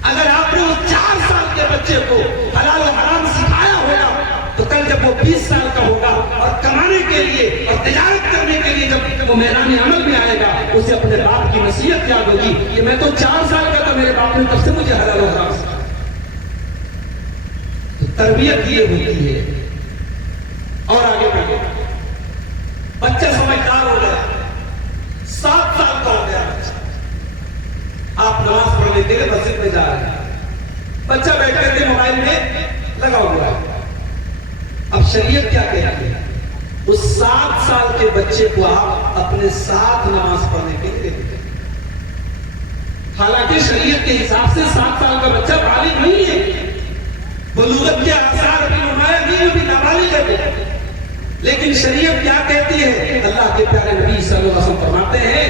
اگر آپ نے اس 4 سال کے بچے کو حلال و حرام سکھایا ہوگا تو کل جب وہ 20 سال کا ہوگا اور کمانے کے لیے اور تجارت کرنے کے لیے جب وہ میدان عمل میں آئے گا، اسے اپنے باپ کی نصیحت یاد ہوگی کہ میں تو 4 سال کا تھا، میرے باپ نے تب سے مجھے حلال و حرام سکھایا. تو تربیت یہ ہوتی ہے. اور آگے بڑھے، بچہ سمجھدار ہو گیا، 7 سال کا ہو گیا بچہ، آپ نماز پڑھنے کے لیے مسجد میں جا رہے ہیں، بچہ بیٹھ کر کے موبائل میں لگا ہوا ہے. اب شریعت کیا کہتی ہے؟ اس 7 سال کے بچے کو آپ اپنے ساتھ نماز پڑھنے کے لیے دیتے ہیں. حالانکہ شریعت کے حساب سے 7 سال کا بچہ بالغ نہیں ہے، بلوغت کے آثار بھی نمایاں نہیں، بھی نابالغ ہے. لیکن شریعت کیا کہتی ہے؟ اللہ کے پیارے نبی صلی اللہ علیہ وسلم فرماتے ہیں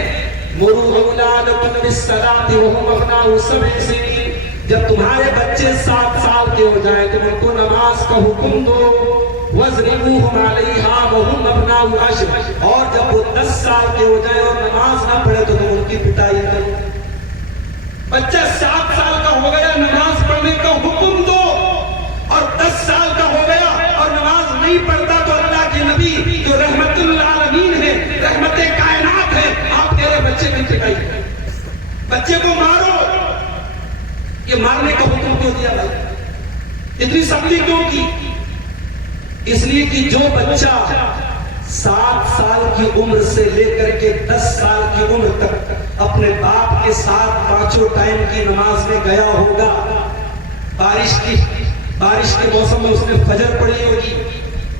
مروا اولادکم بالصلاۃ وهم ابناء 7 سنین، جب تمہارے بچے 7 سال کے ہو جائیں تو ان کو نماز کا حکم دو. وَاضْرِبُوهُمْ عَلَيْهَا وَهُمْ أَبْنَاءُ 10، اور جب وہ 10 سال کے ہو جائیں اور نماز نہ پڑھے تو تم ان کی پٹائی کرو. بچہ 7 سال کا ہو گیا، نماز پڑھنے کا حکم دو، اور 10 سال کا ہو گیا اور نماز نہیں پڑھتا تو اللہ کے نبی جو رحمت للعالمین ہے، رحمت کائنات ہے، آپ تیرے بچے کی پٹائی کرو، بچے کو مارو. یہ مارنے کا حکم کیوں دیا بھائی؟ اتنی سختی کیوں کی؟ اس لیے کہ جو بچہ 7 سال کی عمر سے لے کر کے 10 سال کی عمر تک اپنے باپ کے ساتھ 5 ٹائم کی نماز میں گیا ہوگا، بارش کے موسم میں اس نے فجر پڑھی ہوگی،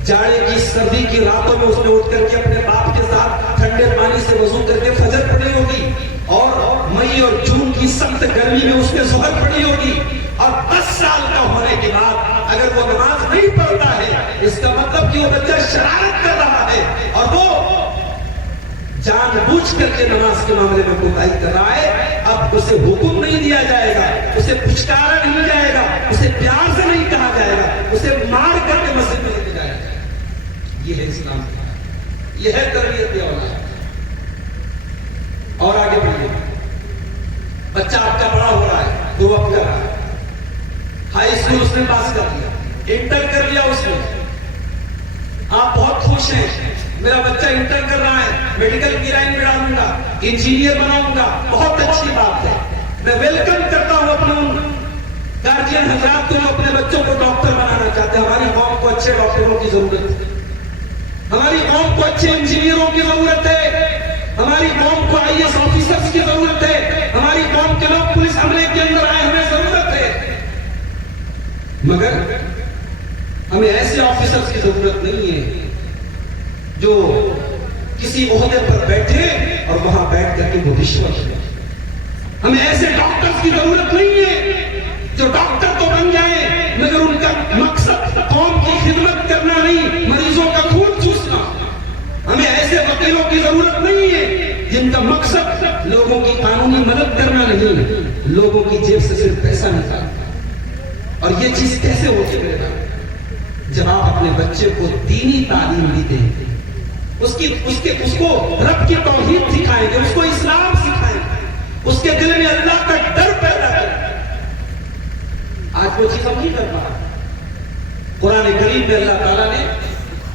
جاڑے کی سردی کی راتوں میں اس نے اٹھ کر کے اپنے باپ کے ساتھ ٹھنڈے پانی سے وضو کر کے فجر پڑھی ہوگی، اور مئی اور جون کی سخت گرمی میں اس نے ظہر پڑھی ہوگی. اور 10 سال کا ہونے کے بعد اگر وہ نماز نہیں پڑھتا ہے، اس کا مطلب کہ وہ بچہ شرارت کر رہا ہے، اور وہ جان بوجھ کر کے نماز کے معاملے میں کوتاہی کر رہا ہے، اب اسے حکم نہیں دیا جائے گا، اسے پچکارا نہیں جائے گا، اسے پیار سے نہیں کہا جائے گا، اسے مار کر کے مسجد میں لے کے جایا جائے گا۔ یہ ہے اسلام، یہ ہے تربیت اولاد۔ اور آگے بڑھیے، بچہ آپ کا بڑا ہو رہا ہے، گرو اپ کر رہا ہے، ہائی اسکول اس نے پاس کر لیا، انٹر کر لیا اس نے، آپ بہت خوش ہیں، میرا بچہ انٹر کر رہا ہے، میڈیکل کی لائن میں ڈالوں گا، انجینئر بناؤں گا، بہت اچھی بات ہے۔ میں ویلکم کرتا ہوں اپنے گارجین حضرات کو جو اپنے بچوں کو ڈاکٹر بنانا چاہتے ہیں۔ ہماری قوم کو اچھے ڈاکٹروں کی ضرورت ہے، ہماری قوم کو اچھے انجینئروں کی ضرورت ہے، ہماری قوم کو آئی ایس آفیسرز کی ضرورت ہے، ہماری قوم کے لوگ پولیس عملے کے اندر آئے، ہمیں ضرورت ہے۔ مگر ہمیں ایسے آفیسرز کی ضرورت نہیں ہے جو کسی عہدے پر بیٹھے اور وہاں بیٹھ کر کے وہ رشوت لے۔ ہمیں ایسے ڈاکٹرز کی ضرورت نہیں ہے جو ڈاکٹر تو بن جائیں مگر ان کا مقصد قوم کی خدمت کرنا نہیں، مریضوں کا خون چوسنا۔ ہمیں ایسے وکیلوں کی ضرورت نہیں ہے جن کا مقصد لوگوں کی قانونی مدد کرنا نہیں، لوگوں کی جیب سے صرف پیسہ نکالنا۔ اور یہ چیز کیسے ہوتی ہے؟ جب آپ اپنے بچے کو دینی تعلیم دیتے ہیں، اس کو رب کی توحید سکھائیں گے، اس کو اسلام سکھائیں گے، اس کے دل میں اللہ کا ڈر پیدا کریں گے۔ آج وہ چیز ہم نہیں کر پا رہے۔ قرآن کریم میں اللہ تعالیٰ نے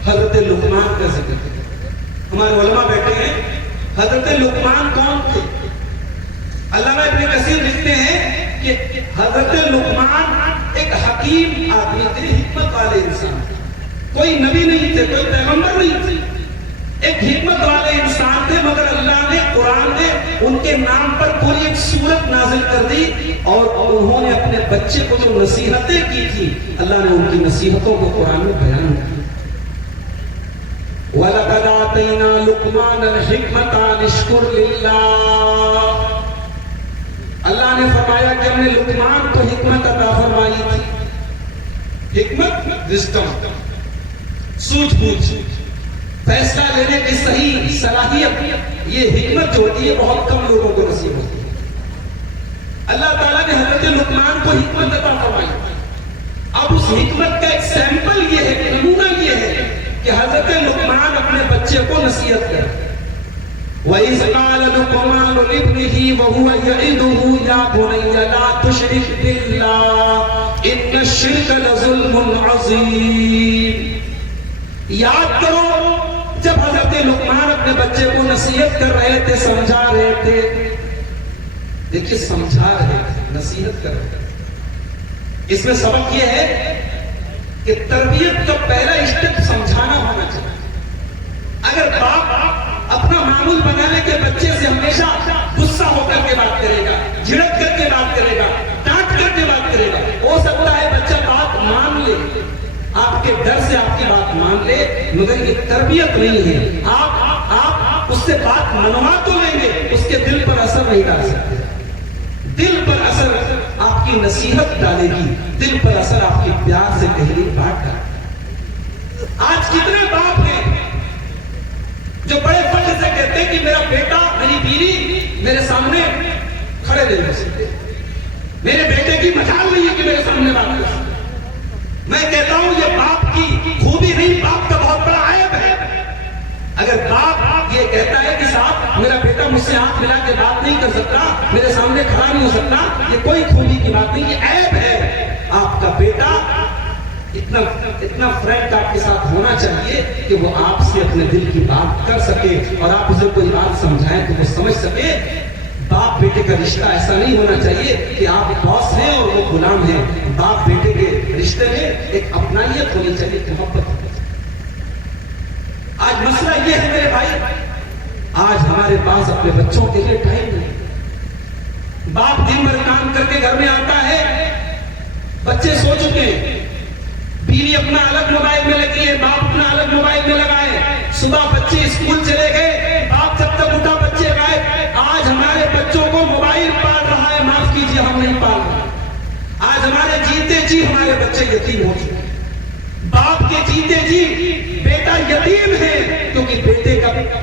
حضرت لقمان کا ذکر کیا۔ ہمارے علماء بیٹھے ہیں، حضرت لقمان کون تھے؟ علامہ ابن کثیر لکھتے ہیں کہ حضرت لقمان ایک حکیم آدمی تھے، حکمت والے انسان تھے، کوئی نبی نہیں تھے، کوئی پیغمبر نہیں تھے، ایک حکمت والے انسان تھے، مگر اللہ نے قرآن نے ان کے نام پر پوری ایک سورت نازل کر دی، اور انہوں نے اپنے بچے کو جو نصیحتیں کی تھی اللہ نے ان کی نصیحتوں کو قرآن میں بیان کیا۔ وَلَقَدْ آتَيْنَا لُقْمَانَ الْحِكْمَةَ أَنِ اشْكُرْ لِلَّهِ۔ اللہ نے فرمایا کہ ہم نے لقمان کو حکمت عطا فرمائی تھی۔ حکمت وزڈم، سوجھ بوجھ، فیصلہ لینے کی صحیح صلاحیت، یہ حکمت جو ہوتی ہے بہت کم لوگوں کو نصیب ہوتی ہے۔ اللہ تعالیٰ نے حضرت لقمان کو حکمت عطا فرمائی۔ اب اس حکمت کا ایک سیمپل یہ ہے، کہ نمونہ یہ ہے کہ حضرت لقمان اپنے بچے کو نصیحت کرتے۔ وَإِذْ قَالَ لُقْمَانُ لِابْنِهِ وَهُوَ يَعِظُهُ يَا بُنَيَّ لَا تُشْرِكْ بِاللَّهِ إِنَّ الشِّرْكَ لَظُلْمٌ عَظِيمٌ۔ یاد کرو جب حضرت لقمان اپنے بچے کو نصیحت کر رہے تھے، سمجھا رہے تھے۔ دیکھیے سمجھا رہے تھے، نصیحت کر رہے تھے، اس میں سبق یہ ہے کہ تربیت کا پہلا اسٹیپ سمجھانا ہونا چاہیے۔ اگر باپ اپنا معمول بنانے کے بچے سے ہمیشہ غصہ ہو کر کے بات کرے گا، جھڑک کر کے بات کرے گا، ڈانٹ کر کے بات کرے گا، ہو سکتا ہے بچہ بات مان لے، آپ کے ڈر سے آپ کی بات مان لے، مگر یہ تربیت نہیں ہے۔ آپ اس سے بات منوا تو لیں گے، اس کے دل پر اثر نہیں ڈال سکتے۔ دل پر اثر آپ کی نصیحت ڈالے گی، دل پر اثر آپ کی پیار سے کہی بات ڈالے گی۔ آج کتنے باپ ہیں جو بڑے فخر سے کہتے ہیں کہ میرا بیٹا، میری بیوی میرے سامنے کھڑے نہیں ہو سکتے، میرے بیٹے کی مجال نہیں ہے کہ میرے سامنے بات کر سکتے۔ میں کہتا ہوں یہ باپ کی خوبی نہیں، باپ کا بہت بڑا عیب ہے۔ اگر باپ یہ کہتا ہے کہ صاحب میرا بیٹا مجھ سے ہاتھ ملا کے بات نہیں کر سکتا، میرے سامنے کھڑا نہیں ہو سکتا، یہ کوئی خوبی کی بات نہیں، یہ عیب ہے۔ آپ کا بیٹا اتنا فرینک آپ کے ساتھ ہونا چاہیے کہ وہ آپ سے اپنے دل کی بات کر سکے، اور آپ اسے کوئی بات سمجھائیں تو وہ سمجھ سکے۔ باپ بیٹے کا رشتہ ایسا نہیں ہونا چاہیے کہ آپ باس ہیں اور وہ غلام ہیں۔ باپ بیٹے کے رشتے میں ایک اپنائیت ہونی چاہیے، محبت ہونی چاہیے۔ آج مسئلہ یہ ہے میرے بھائی، آج ہمارے پاس اپنے بچوں کے لیے ٹائم نہیں۔ باپ دن بھر کام کر کے گھر میں آتا ہے، بچے سو چکے ہیں، بیوی اپنا الگ موبائل میں لگی ہے، باپ اپنا الگ موبائل میں لگا ہے۔ صبح بچے اسکول چلے گئے، باپ جب تک اٹھا بچے گئے۔ آج ہمارے بچوں کو موبائل پال رہا ہے، معاف کیجیے ہم نہیں پال رہے۔ آج ہمارے جیتے جی ہمارے بچے یتیم ہو چکے ہیں، باپ کے جیتے جی بیٹا یتیم ہے، کیونکہ بیٹے کا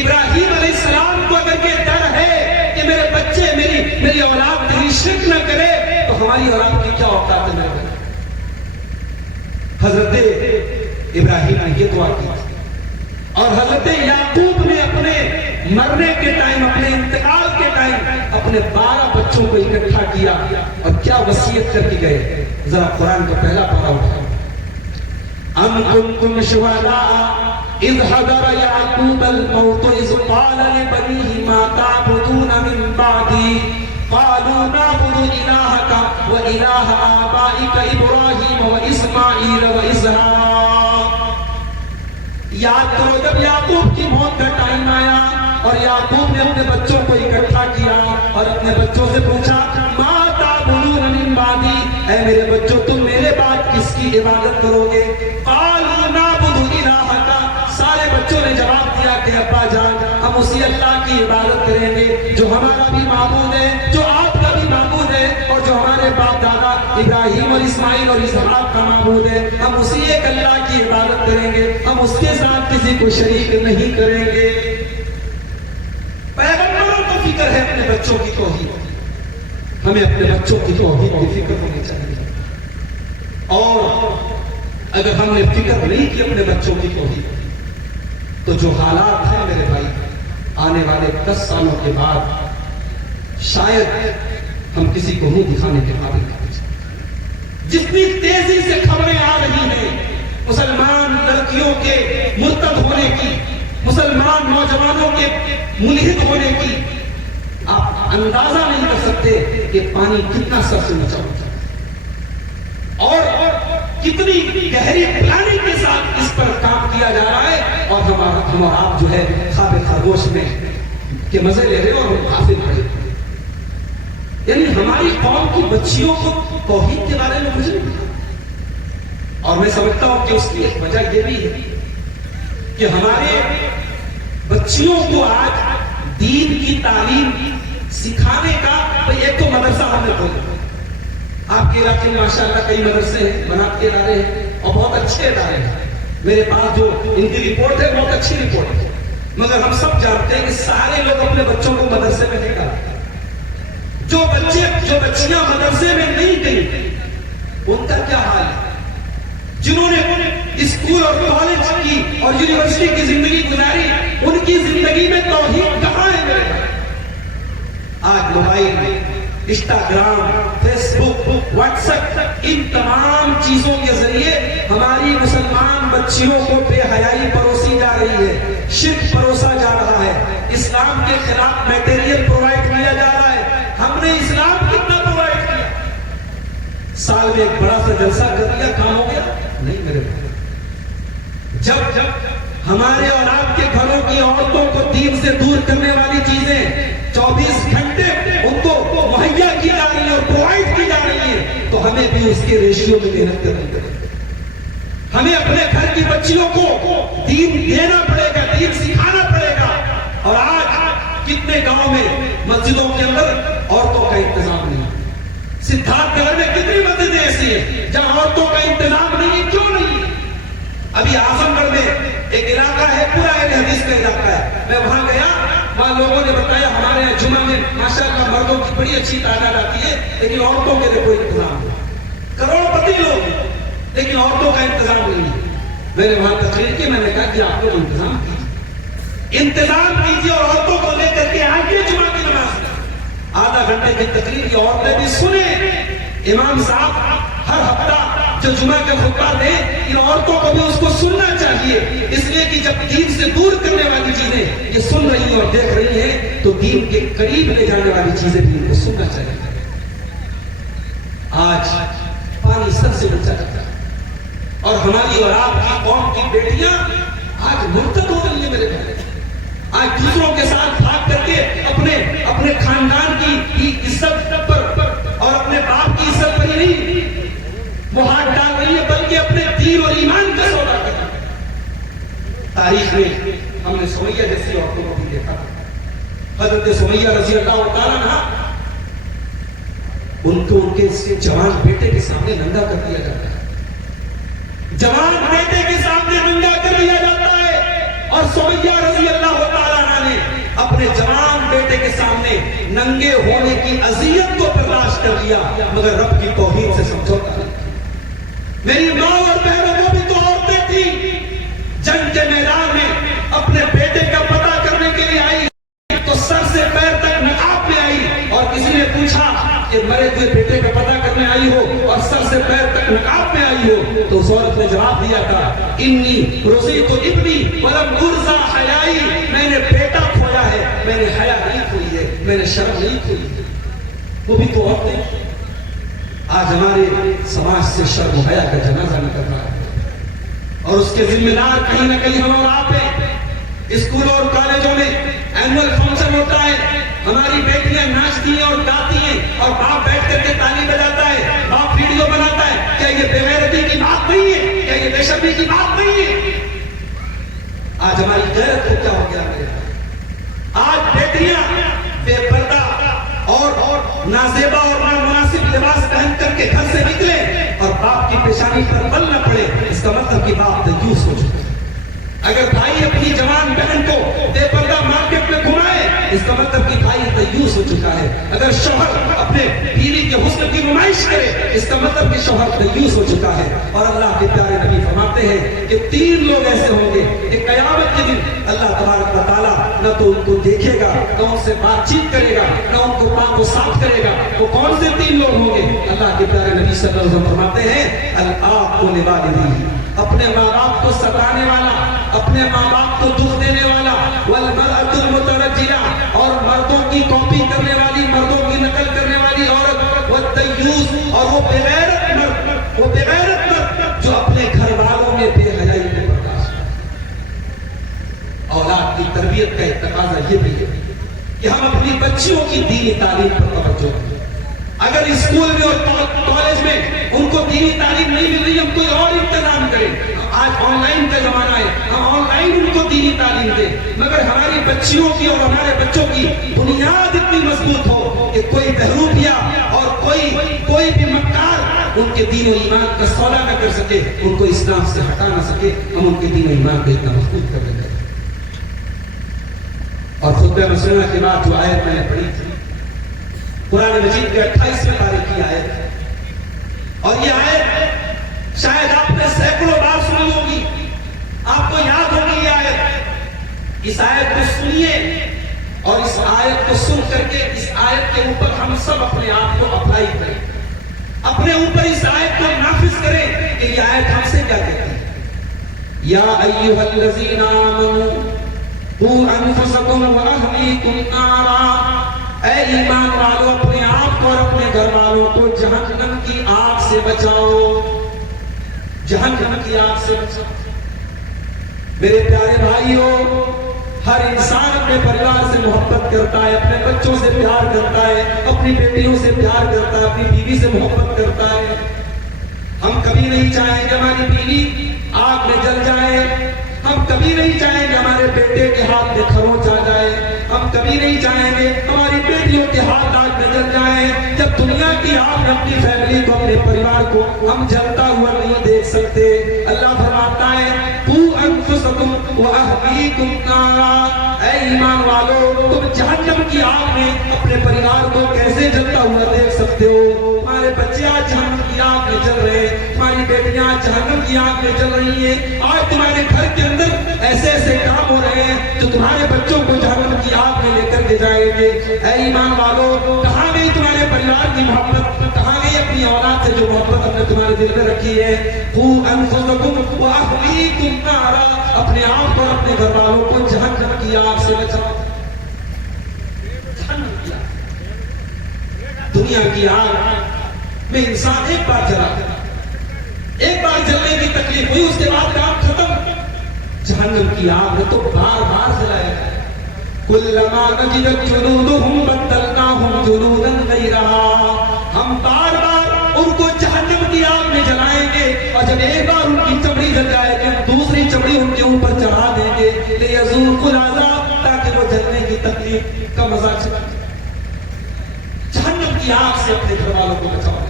ابراہیم علیہ السلام کو اگر یہ ڈر ہے کہ میرے بچے میری اولاد کہیں شرک نہ کرے تو ہماری اولاد کی کیا اوقات ہے میرے بھائی؟ حضرت ابراہیم نے یہ دعا کی اور حضرت یعقوب نے اپنے مرنے کے ٹائم، اپنے انتقال کے ٹائم اپنے 12 بچوں کو اکٹھا کیا اور کیا وصیت کر کے گئے؟ ذرا قرآن کا پہلا پارہ اٹھاؤ. ام کنتم شہداء اذ حضر یعقوب الموت اذ قال لبنیہ ما تعبدون من بعدی قالوا نعبد الہک و الہ آبائک ابراہیم و اسماعیل و اسحاق. یاد کرو جب یعقوب کی موت کا ٹائم آیا اور یعقوب نے اپنے بچوں کو اکٹھا کیا اور اپنے بچوں سے پوچھا ما تعبدون من بعدی، اے میرے بچوں تم میرے بعد کس کی عبادت کرو گے؟ قالوا نعبد الہک، سارے بچوں نے جواب دیا کہ ابا جان ہم اسی اللہ کی عبادت کریں گے جو ہمارا بھی معبود ہے، جو آپ کا بھی معبود ہے، اور جو ہمارے باپ دادا ابراہیم اور اسماعیل اور اسحاق کا معبود ہے. ہم اسی ایک اللہ کی عبادت کریں گے، ہم اس کے ساتھ کسی کو شریک نہیں کریں گے. پیغمبروں کو فکر ہے اپنے بچوں کی توحید، ہمیں اپنے بچوں کی توحید کی فکر ہونی چاہیے. اور اگر ہم نے فکر نہیں کی اپنے بچوں کی توحید تو جو حالات ہیں میرے بھائی آنے والے 10 سالوں کے بعد شاید ہم کسی کو منہ دکھانے کے قابل نہیں. جتنی تیزی سے خبریں آ رہی ہیں مسلمان لڑکیوں کے مرتد ہونے کی، مسلمان نوجوانوں کے ملحد ہونے کی، آپ اندازہ نہیں کر سکتے کہ پانی کتنا سر سے اونچا ہوتا ہے اور کتنی گہری پلاننگ کے ساتھ اس پر کام کیا جا رہا ہے. اور ہم اور آپ جو ہے خواب خرگوش میں کے مزے لے رہے ہیں اور غافل رہے. یعنی ہماری قوم کی بچیوں کو توحید کے بارے میں کچھ نہیں پتا. اور میں سمجھتا ہوں کہ اس کی ایک وجہ یہ بھی ہے کہ ہمارے بچیوں کو آج دین کی تعلیم سکھانے کا ایک تو مدرسہ ہم نے کھولا. آپ کے علاقے میں ماشاءاللہ کئی مدرسے ہیں، بنات کے ادارے ہیں اور بہت اچھے ادارے ہیں. میرے پاس جو ان کی رپورٹ ہے بہت اچھی رپورٹ ہے، مگر ہم سب جانتے ہیں کہ سارے لوگ اپنے بچوں کو مدرسے میں نہیں ڈالتے. جو بچیاں مدرسے میں نہیں گئی ان کا کیا حال ہے؟ جنہوں نے اسکول اور کالج کی اور یونیورسٹی کی زندگی گزاری ان کی زندگی میں توحید کہاں ہے میرے بھائی؟ آج موبائل میں انسٹاگرام، فیس بک، واٹس ایپ، ان تمام چیزوں کے ذریعے ہماری مسلمان بچیوں کو بے حیائی پروسی جا رہی ہے، شرک پروسا جا رہا ہے، اسلام کے خلاف میٹیریل پرووائڈ کیا جا رہا ہے. ہم نے اسلام کتنا پرووائڈ کیا؟ سال میں ایک بڑا سا جلسہ کر دیا کام ہو گیا؟ نہیں میرے بھائی. جب ہمارے اور آپ کے گھروں کی عورتوں کو دین سے دور کرنے والی چیزیں 24 گھنٹے ان کو مہیا کی جا رہی ہے اور پرووائڈ کی جا رہی ہے تو ہمیں بھی اس کے ریشیو میں محنت کرنی پڑے گی. ہمیں اپنے گھر کی بچیوں کو دین دینا پڑے گا، دین سکھانا پڑے گا. اور آج کتنے گاؤں میں مسجدوں کے اندر عورتوں کا انتظام نہیں. سدھارتھ نگر میں کتنی مسجدیں ایسی ہیں جہاں عورتوں کا انتظام نہیں ہے. کیوں نہیں؟ ابھی اعظم گڑھ میں ایک علاقہ ہے، پورا اہل حدیث کا علاقہ ہے. میں وہاں گیا، وہاں لوگوں نے بتایا ہمارے یہاں جمعہ میں ماشاءاللہ مردوں کی بڑی اچھی تعداد آتی ہے لیکن عورتوں کے لیے کوئی انتظام نہیں. کروڑ پتی لوگ لیکن عورتوں کا انتظام نہیں ہے. میں نے وہاں تقریر کی، میں نے کہا کہ آپ لوگ انتظام کیجیے اور عورتوں کو لے کر کے آئیے جمعہ کی نماز میں. آدھا گھنٹے کی تقریر کی عورتیں بھی سنیں. امام صاحب ہر ہفتہ جو جمعہ کا خطبہ دیں ان عورتوں کو بھی اس کو سننا چاہیے، اس لیے کہ جب دین سے دور کرنے والی چیزیں یہ سن رہی ہیں اور دیکھ رہی ہیں تو دین کے قریب لے جانے والی چیزیں بھی ان کو سننا چاہیے. آج پانی سب سے بچا جاتا ہے اور ہماری اور آپ کی قوم کی بیٹیاں آج مرتد ہو رہی ہیں میرے بھائی. آج دوسروں کے ساتھ بھاگ کر کے اپنے خاندان کی عزت پر اور اپنے باپ کی عزت پر ہی نہیں وہ ہاتھ ڈال رہی ہے بلکہ اپنے دین اور ایمان کا سودا کر رہی ہے. تاریخ میں ہم نے سمیہ جیسی عورتوں کو بھی دیکھا. حضرت سمیہ رضی اللہ تعالیٰ عنہا ان کے جوان بیٹے کے سامنے ننگا کر دیا جاتا ہے. جوان بیٹے کے سامنے ننگا کر دیا جاتا ہے اور سمیہ رضی اللہ تعالیٰ عنہا اپنے جوان بیٹے کے سامنے ننگے ہونے کی اذیت کو برداشت کر لیا مگر رب کی توحید سے سمجھوتا نہیں. میری ماں اور بہنوں کو بھی تو عورتیں تھیں جنگ کے میدان میں اپنے بیٹے کا پتہ کرنے کے لیے آئی تو سر سے پیر تک نقاب میں آئی اور کسی نے پوچھا کہ مرے ہوئے بیٹے کا پتہ کرنے آئی ہو اور سر سے پیر تک نقاب میں آئی ہو تو اس عورت نے جواب دیا تھا انی رضیت ابنی ولم ارزا حیائی میں نے بیٹا کھویا ہے میں نے حیا نہیں کھوئی ہے میں نے شرم نہیں کھوئی ہے. وہ بھی تو عورتیں آج ہمارے سماج سے شرم و حیا کا جنازہ نکل رہا ہے اور اس کے ذمہ دار کہیں نہ کہیں ہم اور آپ ہیں. اسکولوں اور کالجوں میں اینول فنکشن ہوتا ہے ہماری بیٹیاں ناچتی ہیں اور گاتی ہیں اور باپ بیٹھ کر کے تالی بجاتا ہے باپ ویڈیو بناتا ہے. کیا یہ بے غیرتی کی بات نہیں ہے؟ کیا یہ بے شرمی کی بات نہیں ہے؟ آج ہماری غیرت کو کیا ہو گیا میرے آج بیٹیاں بے پردہ اور نازیبا اور نامناسب لباس پہن کر کے گھر سے نکلے اور باپ کی پیشانی پر بل نہ پڑے اس کا مطلب کہ باپ دیوس ہو چکا ہے. اگر بھائی اپنی جوان بہن کو بے پردہ مارکیٹ میں گھمائے اس کا مطلب کہ بھائی دیوس ہو چکا ہے. اگر شوہر اپنے بیوی کے حسن کی نمائش کرے اس کا مطلب کہ شوہر دیوس ہو چکا ہے. اور اللہ کے پیارے نبی فرماتے ہیں کہ 3 لوگ ایسے ہوں گے کہ قیامت کے دن اللہ تبارک و تعالیٰ نہ تو ان کو دیکھے گا نہ ان سے بات چیت کرے گا نہ ان کو پاک و صاف کرے گا. وہ کون سے 3 لوگ ہوں گے؟ اللہ کے پیارے نبی صلی اللہ علیہ وسلم فرماتے ہیں العاق لوالدیہ اپنے ماں باپ کو ستانے والا اپنے ماں باپ کو دکھ دینے والا والمرأة المترجلہ اور مردوں کی کاپی کرنے والی مردوں کی نقل کرنے والی عورت والدیوس اور وہ بغیرت مرد جو اپنے گھر والوں میں بے حیائی میں برداشت کرتا. اولاد کی تربیت کا ایک تقاضا یہ بھی ہے کہ ہم اپنی بچیوں کی دینی تعلیم پر توجہ دیں. اگر اسکول میں اور کالج میں ان کو دینی تعلیم نہیں مل رہی ہم کوئی اور انتظام کریں. آج آن لائن کا زمانہ ہے ہم آن لائن ان کو دینی تعلیم دیں مگر ہماری بچیوں کی اور ہمارے بچوں کی بنیاد اتنی مضبوط ہو کہ کوئی بہروپیہ اور کوئی بھی مکار ان کے دین و ایمان کا سودا نہ کر سکے ان کو اسلام سے ہٹا نہ سکے. ہم ان کے دین و ایمان کو اتنا مضبوط کر دیں. اور خطبہ مسلمہ کے بعد جو آیت میں نے پڑھی تھی قرآن مجید کے 28ویں پارے کی آیت اور یہ آیت شاید آپ نے سینکڑوں بار سنی ہوگی آپ کو یاد ہوگی یہ آیت. اس آیت کو سنیے اور اس آیت کو سن کر کے اس آیت کے اوپر ہم سب اپنے آپ کو اپلائی کریں اپنے اوپر اس آیت کو نافذ کریں کہ یہ آیت ہم سے کیا کہتی ہے. یا ایھا الذین آمنوا قوا انفسکم واہلیکم نارا اے ایمان والو اپنے آپ کو اور اپنے گھر والوں کو جہنم کی آگ سے بچاؤ جہنم کی آگ سے بچاؤ. میرے پیارے بھائیوں ہر انسان اپنے پریوار سے محبت کرتا ہے اپنے بچوں سے پیار کرتا ہے اپنی بیٹیوں سے پیار کرتا ہے اپنی بیوی سے محبت کرتا ہے. ہم کبھی نہیں چاہیں گے ہماری بیوی آگ میں جل جائے ہم کبھی نہیں چاہیں گے ہمارے بیٹے کے ہاتھ میں کھروچ آ جائے ہم کبھی نہیں چاہیں گے ہماری بیٹیوں کے ہاتھ آگ میں جل جائیں. جب دنیا کی آگ میں اپنی فیملی کو اپنے پریوار کو ہم جلتا ہوا نہیں دیکھ سکتے. اللہ فرماتا ہے قوا انفسکم واہلیکم نارا اے ایمان والو تم جہنم کی آگ میں اپنے پریوار کو کیسے جلتا ہوا دیکھ سکتے ہو. ہمارے بچے آج جہنم کی آگ میں جل رہے ہیں ہماری بیٹیاں جہنم کی آگ میں جل رہی ہیں. آج تمہارے گھر کے اندر ایسے ایسے کام ہو رہے ہیں جو تمہارے بچوں کو جہنم کی آگ میں لے کر کے جائیں گے. اے ایمان والو کہاں گئی تمہارے پریوار کی محبت کہاں گئی اپنی اولاد سے جو محبت ہم نے تمہارے دل میں رکھی ہے. قوا انفسکم واہلیکم نارا اپنے آپ کو اور اپنے گھر والوں کو جہنم کی آگ سے بچاؤ. جہنم کی آگ دنیا کی آگ میں انسان ایک بار جلا ایک بار جلنے کی تکلیف ہوئی اس کے بعد کام ختم. جہنم کی آگ میں تو بار بار جلایا جائے. کلما نضجت جلودہم بدلناہم جلودا غیرہا ہم بار بار ان کو جہنم کی آگ میں جلائیں گے اور جب ایک بار ان کی چمڑی جل جائے گی دوسری چمڑی ان کے اوپر چڑھا دیں گے لیذوقوا العذاب تاکہ وہ جلنے کی تکلیف کا مزہ چکھیں. جہنم کی آگ سے اپنے گھر والوں کو بچاؤ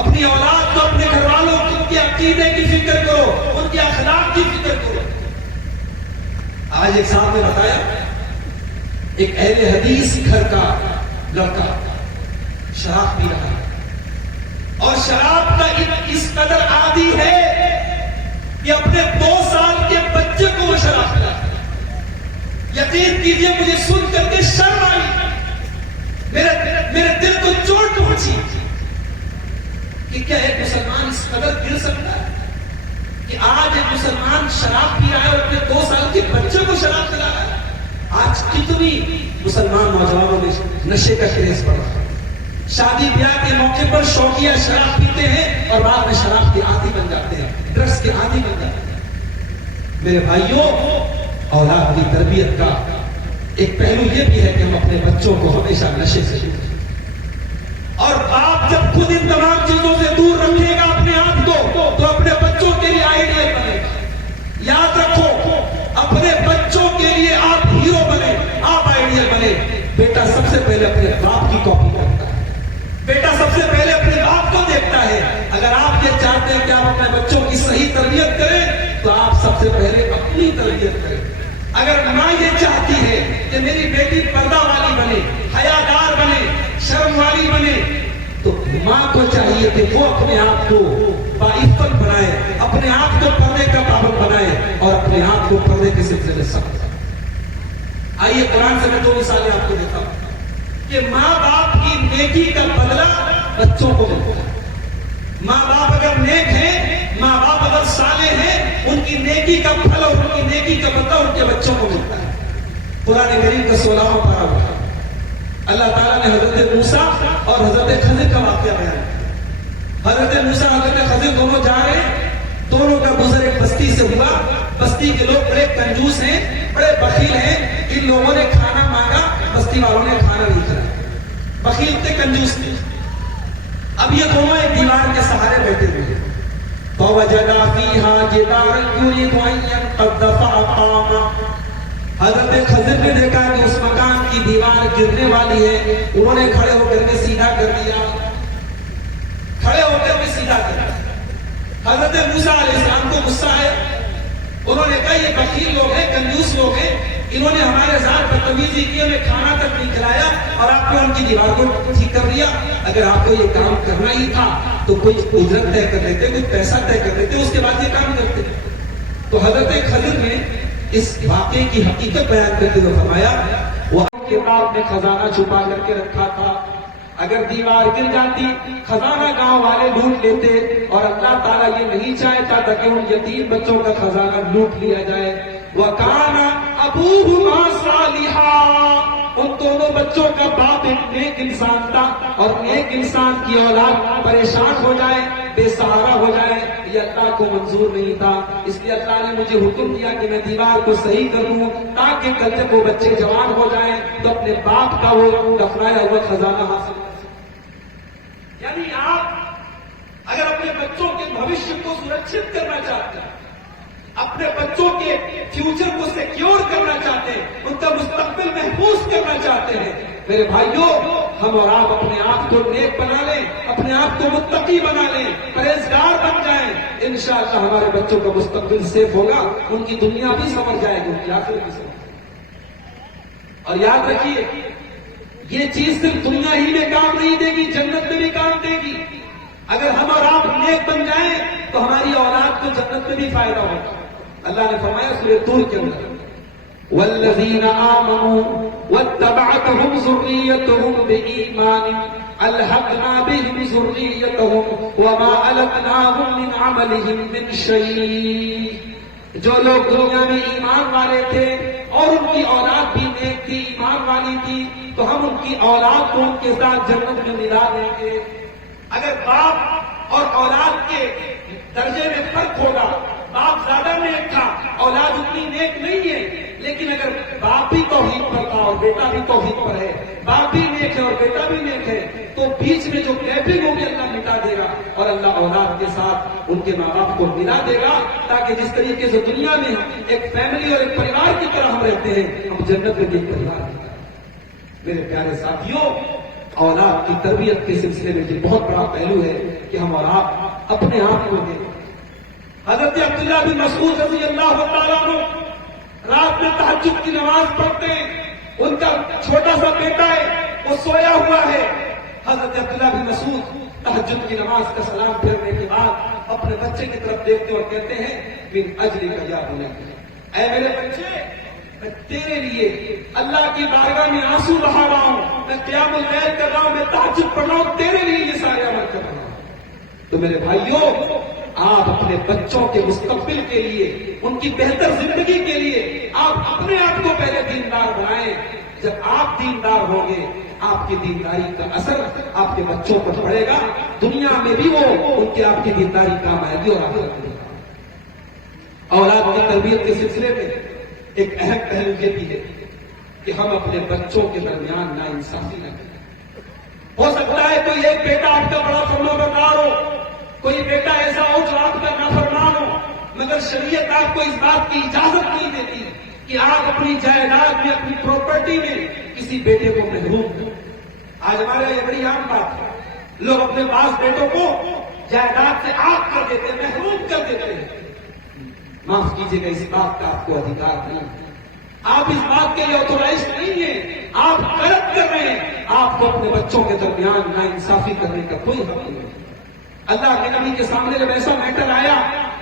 اپنی اولاد کو اپنے گھر والوں کو ان کے عقیدے کی فکر کرو ان کے اخلاق کی فکر کرو. آج ایک صاحب نے بتایا ایک اہل حدیث گھر کا لڑکا شراب پی رہا ہے اور شراب کا اس قدر عادی ہے کہ اپنے 2 سال کے بچے کو وہ شراب پلاتا ہے۔ یقین کیجئے مجھے سن کر کے شرم آئی، میرے دل کو چوٹ پہنچی کہ کیا ایک مسلمان اس قدر گر سکتا ہے کہ آج ایک مسلمان شراب پی رہا ہے اور اپنے 2 سال کے بچے کو شراب پلا رہا ہے۔ آج کتنی مسلمان نوجوانوں میں نشے کا کریز پڑ رہا ہے، شادی بیاہ کے موقع پر شوقیہ شراب پیتے ہیں اور بعد میں شراب کے عادی بن جاتے ہیں، ڈرگس کے عادی بن جاتے ہیں۔ میرے بھائیوں، اولاد کی تربیت کا ایک پہلو یہ بھی ہے کہ ہم اپنے بچوں کو ہمیشہ نشے سے دور رکھیں، اور باپ جب خود ان تمام چیزوں سے دور رکھے گا اپنے آپ کو تو اپنے بچوں کے لیے آئیڈیل بنے گا۔ یاد رکھو، اپنے بچوں کے لیے آپ ہیرو بنے، آپ آئیڈیل بنے۔ بیٹا سب سے پہلے اپنے باپ کی کاپی کرتا ہے، بیٹا سب سے پہلے اپنے باپ کو دیکھتا ہے۔ اگر آپ یہ چاہتے ہیں کہ آپ اپنے بچوں کی صحیح تربیت کریں تو آپ سب سے پہلے اپنی تربیت کریں۔ اگر ماں یہ چاہتی ہے کہ میری بیٹی پردہ والی بنے، حیادار بنے، شرم والی بنے، تو ماں کو چاہیے کہ وہ اپنے آپ کو باعفت بنائے، اپنے آپ کو پردے کا پابند بنائے اور اپنے آپ کو پردے کے سلسلے میں سخت۔ آئیے قرآن سے میں 2 مثالیں آپ کو دیتا ہوں کہ ماں باپ کی نیکی کا بدلہ بچوں کو ملتا ہے۔ ماں باپ اگر نیک ہیں، ماں باپ اگر صالح ہیں، ان کی نیکی کا پھل اور ان کی نیکی کا بدلہ ان کے بچوں کو ملتا ہے۔ قرآن کریم کا 16واں پارہ ہے، اللہ تعالیٰ نے حضرت موسیٰ اور حضرت خضر کا واقعہ بیان کیا۔ حضرت موسیٰ اور حضرت خضر دونوں جا رہے ہیں، دونوں کا گزر ایک بستی سے ہوا۔ بستی کے لوگ بڑے کنجوس ہیں، بڑے بخیل ہیں۔ ان لوگوں نے کھانا مانگا، بستی والوں نے کھانا نہیں کھایا، بخیل تھے، کنجوس تھے۔ اب یہ دونوں ایک دیوار کے سہارے بیٹھے ہوئے ہیں۔ فَوَجَدَ فِيهَا جِدَارًا يُرِيدُ أَن يَنقَضَّ فَأَقَامَهُ۔ حضرت خضر نے دیکھا کہ اس مکان کی دیوار گرنے والی ہے، انہوں نے کھڑے ہو کر کے سیدھا کر دیا، کھڑے ہو کر کے سیدھا کر دیا۔ حضرت موسیٰ علیہ السلام کو غصہ آیا، انہوں نے کہا یہ بخیل لوگ ہیں، کنجوس لوگ ہیں، انہوں نے ہمارے ساتھ بدتمیزی کی، ہمیں کھانا تک نہیں کھلایا اور آپ نے ان کی دیوار کو ٹھیک کر دیا۔ اگر آپ کو یہ کام کرنا ہی تھا تو کوئی اجرت طے کر لیتے، کوئی پیسہ طے کر لیتے، اس کے بعد یہ کام کرتے۔ تو حضرت خضر نے اس واقعے کی حقیقت بیان کرتے ہوئے فرمایا وہ کے باپ نے خزانہ چھپا کر کے رکھا تھا، اگر دیوار گر جاتی خزانہ گاؤں والے لوٹ لیتے، اور اللہ تعالیٰ یہ نہیں چاہتا تھا کہ ان یتیم بچوں کا خزانہ لوٹ لیا جائے۔ وَكَانَ أَبُوهُمَا صَالِحًا، ان دونوں بچوں کا باپ ایک نیک انسان تھا، اور نیک انسان کی اولاد پریشان ہو جائے، بے سہارا ہو جائے، یہ اللہ کو منظور نہیں تھا۔ اس لیے اللہ نے مجھے حکم دیا کہ میں دیوار کو صحیح کروں تاکہ کل جب وہ بچے جوان ہو جائیں تو اپنے باپ کا وہ دفنایا ہوا خزانہ حاصل کر سکیں۔ یعنی آپ اگر اپنے بچوں کے بھوشیہ کو سرکشت کرنا چاہتے ہیں، اپنے بچوں کے فیوچر کو سیکیور کرنا چاہتے ہیں، ان کا مستقبل محفوظ کرنا چاہتے ہیں، میرے بھائیوں، ہم اور آپ اپنے آپ کو نیک بنا لیں، اپنے آپ کو متقی بنا لیں، پرہیزگار بن جائیں، انشاءاللہ ہمارے بچوں کا مستقبل سیف ہوگا، ان کی دنیا بھی سمجھ جائے گی، ان کی آخرت بھی سمجھ جائے گی۔ اور یاد رکھیے، یہ چیز صرف دنیا ہی میں کام نہیں دے گی، جنت میں بھی کام دے گی۔ اگر ہم اور آپ نیک بن جائیں تو ہماری اولاد کو جنت میں بھی فائدہ ہوگا۔ اللہ نے فرمایا سورہ طور کے اندر والذین آمنوا واتبعتهم ذریتهم بإیمان الحقنا بهم ذریتهم وما ألتناهم من عملهم من شیء، جو لوگ دنیا میں ایمان والے تھے اور ان کی اولاد بھی نیک تھی، ایمان والی تھی، تو ہم ان کی اولاد کو ان کے ساتھ جنت میں ملا دیں گے۔ اگر باپ اور اولاد کے درجے میں فرق ہوگا، باپ زیادہ نیک تھا، اولاد اتنی نیک نہیں ہے، لیکن اگر باپ بھی توحید پر تھا اور بیٹا بھی توحید پر ہے، باپ بھی نیک ہے اور بیٹا بھی نیک ہے، تو بیچ میں جو گیپنگ ہوگی اللہ مٹا دے گا اور اللہ اولاد کے ساتھ ان کے ماں باپ کو ملا دے گا، تاکہ جس طریقے سے دنیا میں ایک فیملی اور ایک پریوار کی طرح ہم رہتے ہیں، ہم جنت میں بھی ایک پریوار کی طرح۔ میرے پیارے ساتھیوں، اولاد کی تربیت کے سلسلے میں یہ بہت بڑا پہلو ہے کہ ہم اور آپ اپنے آپ کو دیں۔ حضرت عبداللہ بن مسعود رضی اللہ تعالیٰ عنہ رات میں تہجد کی نماز پڑھتے ہیں، ان کا چھوٹا سا بیٹا ہے وہ سویا ہوا ہے. حضرت عبداللہ بن مسعود تہجد کی نماز کا سلام پھیرنے کے بعد اپنے بچے کی طرف دیکھتے اور کہتے ہیں من اجلک یا بنی، اے میرے بچے میں تیرے لیے اللہ کی بارگاہ میں آنسو بہا رہا ہوں، میں قیام اللیل کر رہا ہوں، میں تہجد پڑھ رہا ہوں، تیرے لیے یہ سارے عمل کر رہا ہوں. تو میرے بھائیوں، آپ اپنے بچوں کے مستقبل کے لیے، ان کی بہتر زندگی کے لیے آپ اپنے آپ کو پہلے دیندار بنائیں. جب آپ دیندار ہوں گے آپ کی دینداری کا اثر آپ کے بچوں پر پڑے گا، دنیا میں بھی وہ ان کی آپ کی دینداری کام آئے گی اور آخرت میں. اولاد کی تربیت کے سلسلے میں ایک اہم پہلو یہ بھی ہے کہ ہم اپنے بچوں کے درمیان ناانصافی نہ کریں. ہو سکتا ہے کوئی ایک بیٹا آپ کا بڑا فرمانبردار ہو، کوئی بیٹا ایسا ہو جو آپ کا نافرمان ہو، مگر شریعت آپ کو اس بات کی اجازت نہیں دیتی کہ آپ اپنی جائیداد میں، اپنی پراپرٹی میں کسی بیٹے کو محروم کریں. آج ہمارے یہاں یہ بڑی عام بات ہے، لوگ اپنے پاس بیٹوں کو جائیداد سے آگ کر دیتے ہیں، محروم کر دیتے ہیں. معاف کیجیے گا، اس بات کا آپ کو ادھیکار نہیں ہے، آپ اس بات کے لیے آتھورائز نہیں ہیں، آپ غلط کر رہے ہیں. آپ کو اپنے بچوں کے درمیان ناانصافی کرنے کا کوئی حق نہیں. اللہ کے نبی کے سامنے جب ایسا میٹر آیا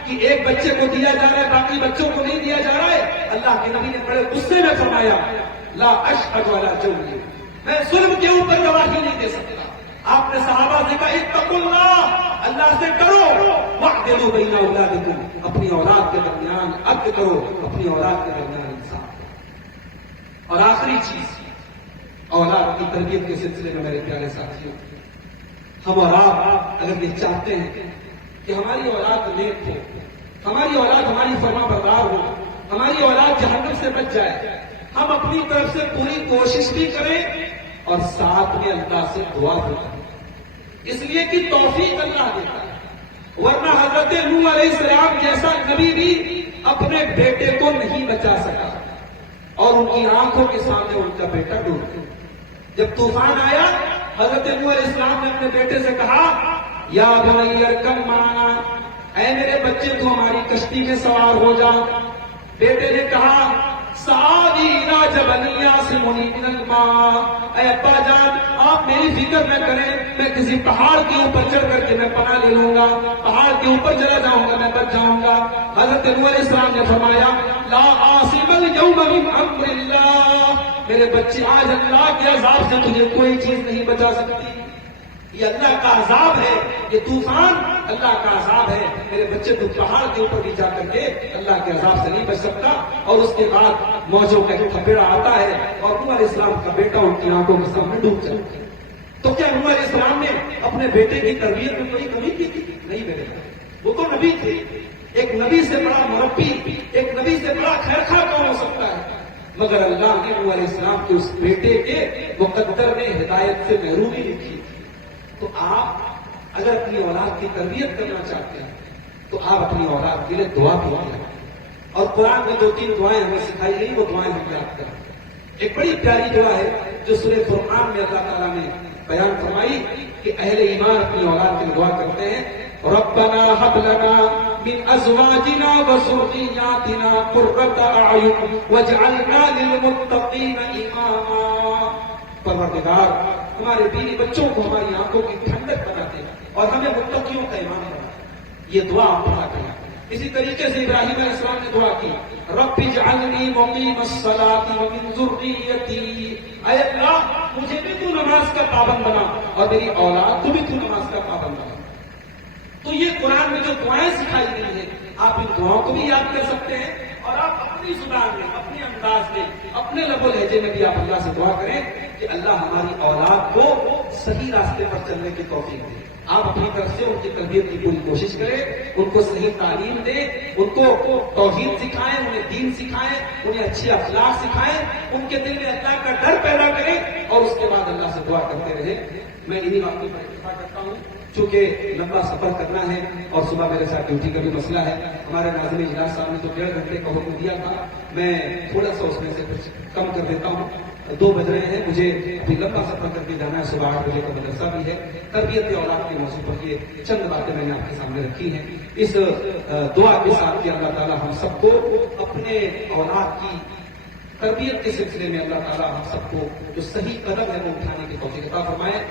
کہ ایک بچے کو دیا جا رہا ہے باقی بچوں کو نہیں دیا جا رہا ہے، اللہ کے نبی نے بڑے غصے میں فرمایا لا اشهد ولا جور، میں ظلم کے اوپر گواہی نہیں دے سکتا. آپ نے صحابہ سے کہا اتقوا اللہ، اللہ سے ڈرو، واعدلوا بین اولادکم، اپنی اولاد کے درمیان عدل کرو، اپنی اولاد کے درمیان انصاف کرو. اور آخری چیز اولاد کی تربیت کے سلسلے میں میرے پیارے ساتھیوں، ہم اور آپ اگر یہ چاہتے ہیں کہ ہماری اولاد نیک ہو، ہماری اولاد ہماری فرما بردار ہو، ہماری اولاد جہنم سے بچ جائے، ہم اپنی طرف سے پوری کوشش بھی کریں اور ساتھ میں اللہ سے دعا بھی کریں. اس لیے کہ توفیق اللہ دیتا ہے، ورنہ حضرت نوح علیہ السلام جیسا نبی بھی اپنے بیٹے کو نہیں بچا سکا اور ان کی آنکھوں کے سامنے ان کا بیٹا ڈوب گیا. جب طوفان آیا حضرت نوح علیہ السلام نے اپنے بیٹے سے کہا یا بنی ارکب معنا، اے میرے بچے تو ہماری کشتی میں سوار ہو جا. بیٹے نے کہا سآوی الی جبل یعصمنی من الماء، اے ابا جان آپ میری فکر نہ کریں، میں کسی پہاڑ کے اوپر چڑھ کر کے میں پناہ لے لوں گا، پہاڑ کے اوپر چلا جاؤں گا، میں بچ جاؤں گا. حضرت نوح علیہ السلام نے فرمایا لا عاصم اليوم من امر اللہ، میرے بچے آج اللہ کے عذاب سے تجھے کوئی چیز نہیں بچا سکتی. یہ اللہ کا عذاب ہے، یہ طوفان اللہ کا عذاب ہے. میرے بچے تو پہاڑ کے اوپر بھی جا کر کے اللہ کے عذاب سے نہیں بچ سکتا. اور اس کے بعد موجوں کا ایک تھپیڑا آتا ہے اور نوح علیہ السلام کا بیٹا ان کی آنکھوں کے سامنے ڈوب جاتا ہے. تو کیا نوح علیہ السلام نے اپنے بیٹے کی تربیت میں کوئی کمی کی تھی؟ نہیں میرے بھائی، وہ تو نبی تھے. ایک نبی سے بڑا مربی، ایک نبی سے بڑا خیرخواہ کون ہو سکتا ہے؟ مگر اللہ نے نوح علیہ السلام کے اس بیٹے کے مقدر میں ہدایت سے محرومی لکھی. تو آپ اگر اپنی اولاد کی تربیت کرنا چاہتے ہیں تو آپ اپنی اولاد کے لیے دعا بھی کریں. اور قرآن میں 2-3 دعائیں ہمیں سکھائی گئی، وہ دعائیں ہم یاد کریں. ایک بڑی پیاری دعا ہے جو سورہ فرقان میں اللہ تعالیٰ نے بیان فرمائی کہ اہل ایمان اپنی اولاد کے لیے دعا کرتے ہیں ربنا هب لنا من ازواجنا وذرياتنا قرة اعين واجعلنا للمتقين اماما. پروردگار ہمارے بیوی بچوں کو ہماری آنکھوں کی ٹھنڈک بناتے اور ہمیں متقیوں کا امام بناتے. یہ دعا ہم پڑھا کریں. اسی طریقے سے ابراہیم علیہ السلام نے دعا کی رب اجعلنی مقیم الصلاۃ ومن ذریتی، اے اللہ مجھے بھی تو نماز کا پابند بنا اور میری اولاد کو بھی تو نماز کا پابند بنا. تو یہ قرآن میں جو دعائیں سکھائی گئی ہیں آپ ان دعاؤں کو بھی یاد کر سکتے ہیں اور آپ اپنی زبان میں، اپنے انداز میں، اپنے لب و لہجے میں بھی آپ اللہ سے دعا کریں کہ اللہ ہماری اولاد کو صحیح راستے پر چلنے کی توفیق دے. آپ اپنی طرف سے ان کی تربیت کی پوری کوشش کریں، ان کو صحیح تعلیم دیں، ان کو توحید سکھائیں، انہیں دین سکھائیں، انہیں اچھے اخلاق سکھائیں، ان کے دل میں اللہ کا ڈر پیدا کریں اور اس کے بعد اللہ سے دعا کرتے رہیں. میں انہی باتوں پر اتفاق کرتا ہوں چونکہ لمبا سفر کرنا ہے اور صبح میرے ساتھ ڈیوٹی کا بھی مسئلہ ہے. ہمارے ناظرین اجلاس صاحب نے تو 1.5 گھنٹے کا حکم دیا تھا، میں تھوڑا سا اس میں سے کچھ کم کر دیتا ہوں. 2 بج رہے ہیں، مجھے ابھی لمبا سفر کر کے جانا ہے، صبح 8 بجے کا مدرسہ بھی ہے. تربیت اولاد کے موضوع پر یہ چند باتیں میں نے آپ کے سامنے رکھی ہیں. اس دعا کے ساتھ کہ اللہ تعالیٰ ہم سب کو اپنے اولاد کی تربیت کے سلسلے میں اللہ تعالیٰ ہم سب کو جو صحیح قدم ہے وہ اٹھانے کی توفیق عطا فرمائے.